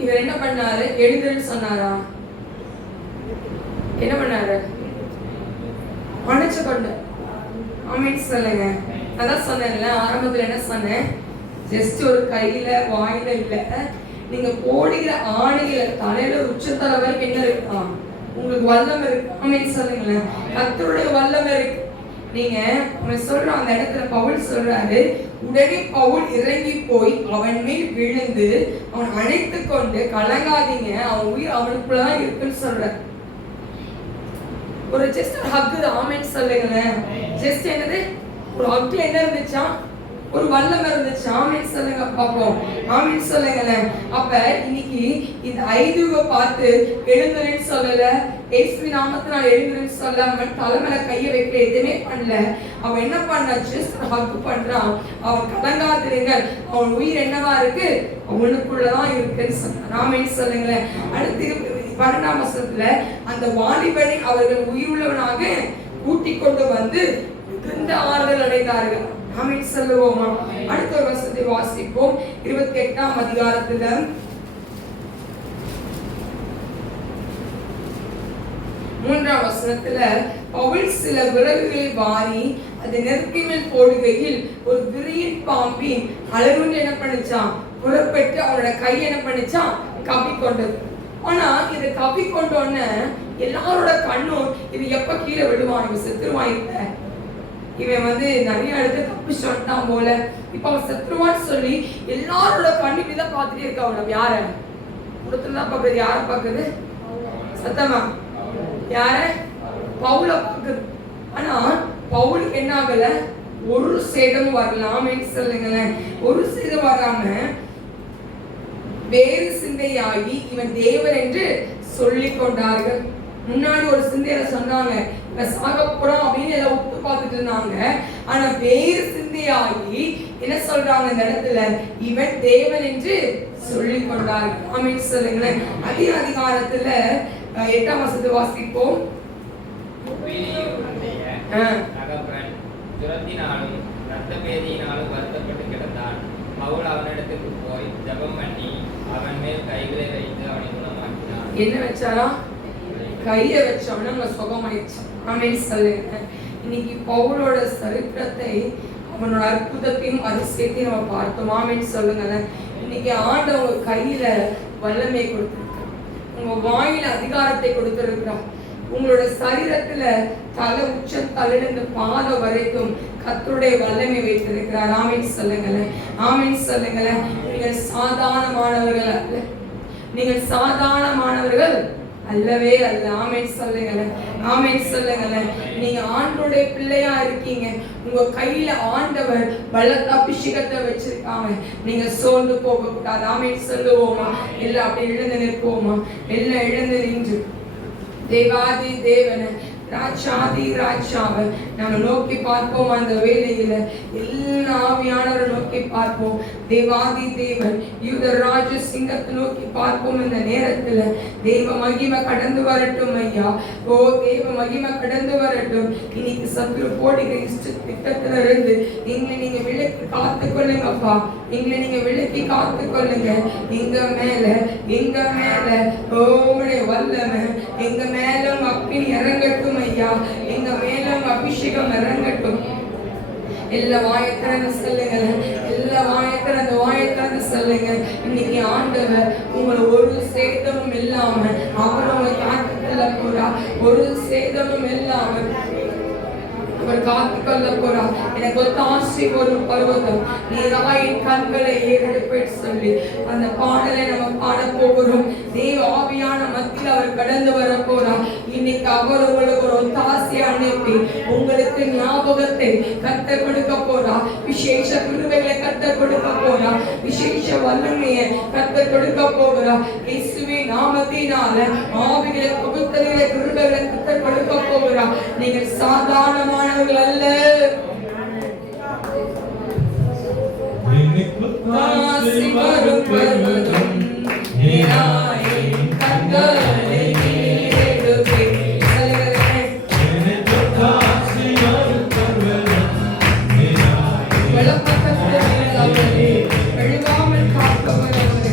இவர் என்ன பண்ணாரு? எழுந்துன்னு சொன்னாரா? என்ன பண்ணாரு? அணைச்சு கொண்டு. ஆமென் சொல்லுங்க. அதான் சொன்னேன்ல ஆரம்பத்துல என்ன சொன்னேன்? ஜஸ்ட் ஒரு கையில வாயில இல்ல, நீங்க போடுகிற ஆடையில தலையில உச்சத்தலை வரைக்கும் என்ன இருக்கா? உங்களுக்கு வல்லம் இருக்கு. ஆமென் சொல்லுங்களேன். கர்த்தருடைய வல்லம் இருக்கு. நீங்க சொல்ற அந்த இடத்துல பவுல் சொல்றாரு, உடனே பவுல் இறங்கி போய் அவன் மேல் விழுந்து அவன் அணைத்து கொண்டு கலங்காதீங்க, அவன் உயிர் அவனுக்குள்ளதான் இருக்குன்னு சொல்ற. ஒரு ஜஸ்ட் ஒரு ஹக். ஆமென் சொல்லுங்களேன். ஜஸ்ட் என்னது? ஒரு ஹக்ல என்ன இருந்துச்சா? ஒரு வல்லம் இருந்துச்சு. ஆமென் சொல்லுங்க பாப்போம். ஆமென் சொல்லுங்களேன். அப்ப இன்னைக்கு இந்த ஐதுவை பார்த்து எழுந்துருன்னு சொல்லல, இயேசுவின் நாமத்தினால் எழுந்திருந்து சொல்லாமல் தலைமையில கையை வைக்க எதுவுமே பண்ணல. அவன் என்ன பண்ணா, ஜஸ்ட் ஹக் பண்றான். அவன் கலங்காதிருங்கள், அவன் உயிர் என்னவா இருக்கு, அவனுக்குள்ளதான் இருக்குன்னு சொன்னான். ஆமென் சொல்லுங்களேன். அடுத்து 12ஆம் வசனத்துல அந்த வாலிபனை அவர்கள் உயிருள்ளவனாக கூட்டிக் கொண்டு வந்து மிகுந்த ஆறுதல் அடைந்தார்கள். ஆமென் சொல்லுவோமா? அடுத்த ஒரு வசனத்தை வாசிப்போம். 28ஆம் அதிகாரத்துல 3ஆம் வசனத்துல பவுல் சில விறகுகளை வாரி அது நெருப்பி மேல் போடுகையில் ஒரு விரியன் பாம்பின் அலறுண்டு என்ன பண்ணிச்சான், புறப்பட்டு அவனோட கை என்ன பண்ணிச்சான், கவ்விக்கொண்டது. ஆனா இது கவ்விக்கொண்டோன்னு எல்லாரோட கண்ணும் இது எப்ப கீழே விடுவான், இவன் செத்துருவான், இவன் நிறைய இடத்துல தப்பு சொல்லிட்டான் போல, இப்ப அவன் செத்துருவான்னு சொல்லி எல்லாரோட கண்ணு இப்படிதான் பார்த்துட்டே இருக்கா. அவன் யார கொடுத்துதான் பாக்குது, யார பாக்குது, சத்தமா யார, பவுல பாக்குது. ஆனா பவுலுக்கு என்ன ஆகல, ஒரு சேதமும் வரலாம் சொல்லுங்களேன். ஒரு சேதம் வராம வேறு சிந்தையாகி இவன் தேவன் என்று சொல்லிக் கொண்டார்கள். முன்னாடி ஒரு சிந்தையில சொன்னாங்க இவன் சாக போறான் அப்படின்னு எல்லாம் ஒப்பு பார்த்துட்டு இருந்தாங்க. ஆனா வேறு சிந்தையாகி என்ன சொல்றாங்க இந்த இடத்துல, இவன் தேவன் என்று சொல்லிக் கொண்டார்கள். ஆமென் சொல்லுங்களேன். அதே அதிகாரத்துல 8ஆம் வசனத்தை வாசிப்போம். தகப்பன் ஜுரத்தினாலும் இரத்தபேதியினாலும் வருத்தப்பட்டு கிடந்தான். பவுல் அவனிடத்துக்கு போய் ஜெபம் பண்ணி அவன் மேல் கைகளை வைத்து அவனை குணமாக்கினான். என்ன வச்சாரா, கையை வச்சவன நம்ம சுகமாயிடுச்சு. ஆமென் சொல்லுங்க. இன்னைக்கு பவுலோட சரித்திரத்தை, அவனோட அற்புதத்தையும் அதிசயத்தையும் நம்ம பார்த்தோம். ஆமென் சொல்லுங்க. இன்னைக்கு ஆண்டவர் கையில வல்லமை கொடுத்திருக்கிறார், உங்க வாயில அதிகாரத்தை கொடுத்திருக்கிறார். உங்களோட சரீரத்துல தலை உச்சம் தலையிலிருந்து பாதம் வரைக்கும் கர்த்தருடைய வல்லமை வைத்திருக்கிறார். ஆமென் சொல்லுங்களேன். ஆமென் சொல்லுங்களேன். நீங்கள் சாதாரணமானவர்கள் அல்ல, நீங்கள் சாதாரணமானவர்கள் அல்லவே அல்ல. ஆமென் சொல்லுங்களேன். ஆமென் சொல்லுங்களேன். நீங்க ஆண்டவருடைய பிள்ளையா இருக்கீங்க. உங்க கையில ஆண்டவர் பலத்த அபிஷேகத்தை வச்சிருக்காங்க. நீங்க சோர்ந்து போக கூடாது. ஆமென் சொல்லுவோமா? எல்லாம் அப்படி எழுந்து நிற்போமா? எல்லாம் எழுந்து நின்று தேவாதி தேவன ராஜாதி ராஜாவை நம்ம நோக்கி பார்ப்போம். அந்த வேளையில எல்லா ஆவியானவரை நோக்கி பார்ப்போம். தேவாதி தேவன் யூதராஜ சிங்கத்தை நோக்கி பார்ப்போம். இந்த நேரத்துல தேவ மகிமை கடந்து வரட்டும் ஐயா. ஓ தேவ மகிமை கடந்து வரட்டும். இன்னைக்கு சத்துரு போடுகிற திட்டத்துல இருந்து எங்களை நீங்க விலக்கி காத்து கொள்ளுங்கப்பா. எங்களை நீங்க விலக்கி காத்து கொள்ளுங்க. எங்க மேல உங்களுடைய வல்லமை எங்க மேல அக்கினி இறங்கட்டும் ஐயா. எங்க மேல அபிஷேகம் இறங்கட்டும். எல்லா வாயத்திறந்து சொல்லுங்க, எல்லா வாயத்திறந்து சொல்லுங்க. இன்னைக்கு ஆண்டவர் உங்களை ஒரு சேதமும் இல்லாம அவர் உங்களை காத்துக்கொள்ள போறா. ஒரு சேதமும் இல்லாம அவர் காத்துக்கொள்ள போறா. எனக்கு ஒரு ஆசை ஒரு பருவதம் நீராயின் கண்களை ஏறெடுப்பேன் சொல்லி அந்த பாடலை நம்ம பாட போகிறோம். தேவ ஆவியான மத்தியில் அவர் கடந்து வர போறா. இன்னைக்கு அவர் உங்களுக்கு ஒரு ஒத்தாசையை அனுப்பி உங்களுக்கு ஞாபகத்தை கற்றுக் கொடுக்க போறா. விசேஷ கிருபைகளை கற்றுக் கொடுக்க போறா. விசேஷ வல்லமையை கற்றுக் கொடுக்க போகிறா. இயேசுவின் நாமத்தினால ஆவிகளை பகுத்தறிகிற கிருபைகளை கற்றுக் கொடுக்க போகிறா. நீங்கள் சாதாரணமானவர்கள் அல்ல. ஆசி வரும் பர்வதம் நீராயின் கண்களை ஏறெடுப்பே. வெள்ளப்பக்கத்தில் அவரே எழுவாமல் காப்பவர் அவரே.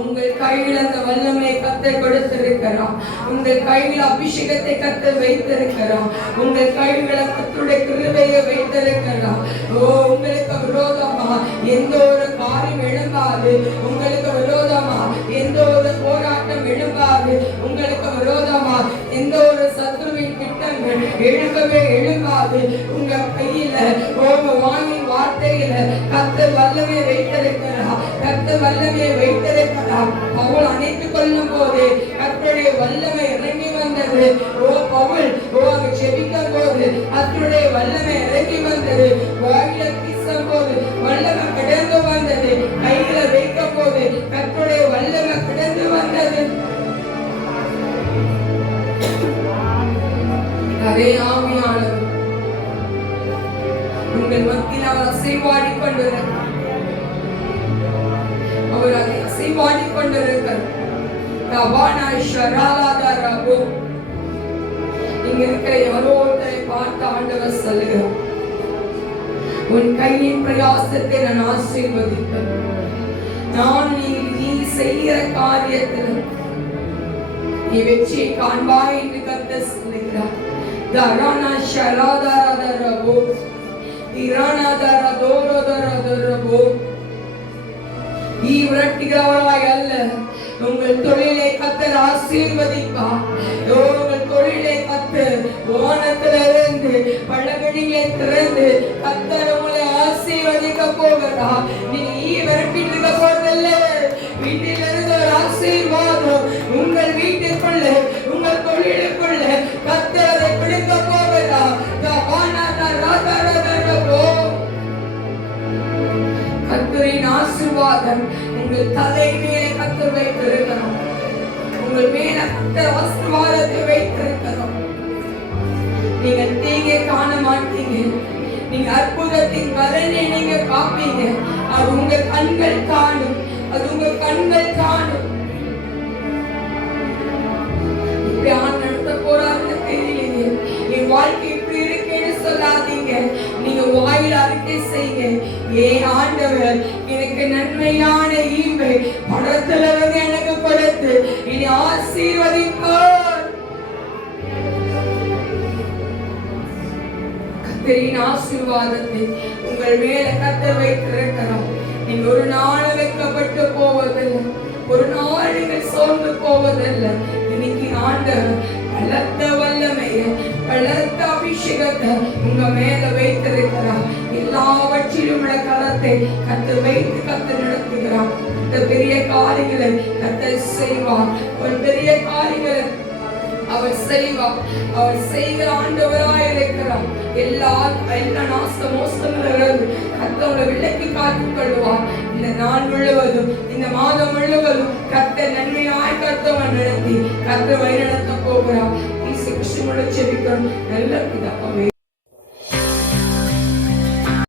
உங்கள் கையில் அந்த வல்லமை கத்தை கொடுத்திருக்கிறான். உங்கள் கையில் அபிஷேகத்தை கத்த வைத்திருக்கிறான். உங்கள் கைகளை கத்துடைய கிருபையை வைத்திருக்கிறான். உங்களுக்கு விரோதமா எந்த ஒரு காரியம் எழும்பாது. உங்களுக்கு விரோதமா எந்த ஒரு போராட்டம் எழும்பாது. உங்களுக்கு விரோதமா எந்த ஒரு சத்துருவின் திட்டங்கள் எழும்பாது. உங்க கையில உங்க வாயின் வார்த்தையில கர்த்தர் வல்லமையை வைத்திருக்கிறார். கர்த்தர் வல்லமையை வைத்திருக்கிறார். பவுல் அணைத்துக் கொள்ளும் போது கர்த்தருடைய வல்லமை இறங்கி வந்தது. பவுல் அங்கு ஜெபிக்கும் போது கர்த்தருடைய வல்லமை இறங்கி வந்தது. வாயில வீசும் போது வல்லமை கடந்து வந்தது. கையில வைக்கும் போது கர்த்தருடைய வல்லமை கடந்து வந்தது. அதே ஆவியானவர் உங்கள் மத்தியில் அவர் அசைவாடி கொண்டிருக்கிறார். அவர் அதை அசைவாடி கொண்டிருக்கிறார். இங்க இருக்கிற யாரோ ஒருத்தரை பார்த்து ஆண்டவர் சொல்லுகிறார், உன் கையின் பிரயாசத்தை நான் ஆசீர்வதிப்பேன். நான் நீ செய்கிற காரியத்தில் நீ வெற்றியை காண்பாய் என்று கர்த்தர் சொல்லுகிறார். தரானா ஷராதாரதரபோ திரானாதரதோரதரதரபோ விரட்டுகிறவராய் அல்ல. உங்கள் தொழிலை கர்த்தர் ஆசீர்வதிப்பார். உங்கள் தொழிலை கர்த்தர் வானத்திலிருந்து பள்ளவெளிகளை திறந்து கர்த்தர் உங்களை ஆசீர்வதிக்க போகிறார். நீங்க விரட்டிட்டு இருக்க போறதில்ல. வீட்டிலிருந்து ஒரு ஆசீர்வாதம் உங்கள் வீட்டுக்குள்ள உங்கள் தொழிலுக்குள்ள கர்த்தர் அதை பிடிக்க போகிறார். கர்த்தரின் ஆசீர்வாதம் உங்கள் தலை மேலே கர்த்தர் வைத்திருக்கிறார். உங்கள் மேல கர்த்தர் ஆசீர்வாதத்தை வைத்திருக்கிறார். நீங்க தீங்கை காண மாட்டீங்க. நீங்க அற்புதத்தின் பலனை நீங்க பார்ப்பீங்க. அது உங்க கண்கள் காணும். அது உங்க கண்கள் காணும். இப்படி ஆண் நடத்த போறாருன்னு தெரியலையே. என் வாழ்க்கை இப்படி இருக்கேன்னு சொல்லாதீங்க. நீங்க வாயில் அறிக்கை செய்யுங்க. ஏன் ஆண்டவர் எனக்கு நன்மையான ஈவை படத்திலிருந்து எனக்கு கொடுத்து இனி ஆசீர்வதிப்பார். கர்த்தரின் ஆசீர்வாதத்தை உங்கள் மேல கர்த்தர் வைத்திருக்கிறார். நீங்க ஒரு நாள் வைக்கப்பட்டு போவதில்லை. ஒரு நாள் நீங்கள் சோர்ந்து போவதில்லை. இன்னைக்கு ஆண்டவர் பலத்த வல்லமையை பலத்த அபிஷேகத்தை உங்க மேல வைத்திருக்கிறார். எல்லாவற்றிலும் உள்ள கரத்தை கர்த்தர் வைத்து கர்த்தர் நடத்துகிறார். இந்த பெரிய காரியங்களை கர்த்தர் செய்வார். ஒரு பெரிய காரியங்களை அவர் செய்வார். அவர் செய்கிற ஆண்டவராய் இருக்கிறார். எல்லா நாச மோசங்களிலிருந்து கர்த்தர் விலக்கி காத்துக் கொள்வார். இந்த நாள் முழுவதும் இந்த மாதம் முழுவதும் கர்த்தர் நன்மையாய் கர்த்தர் நடத்தி கர்த்தர் வழிநடத்த போகிறார். இயேசு கிறிஸ்துவோடு ஜெபிக்கிறோம் நல்ல பிதாவே.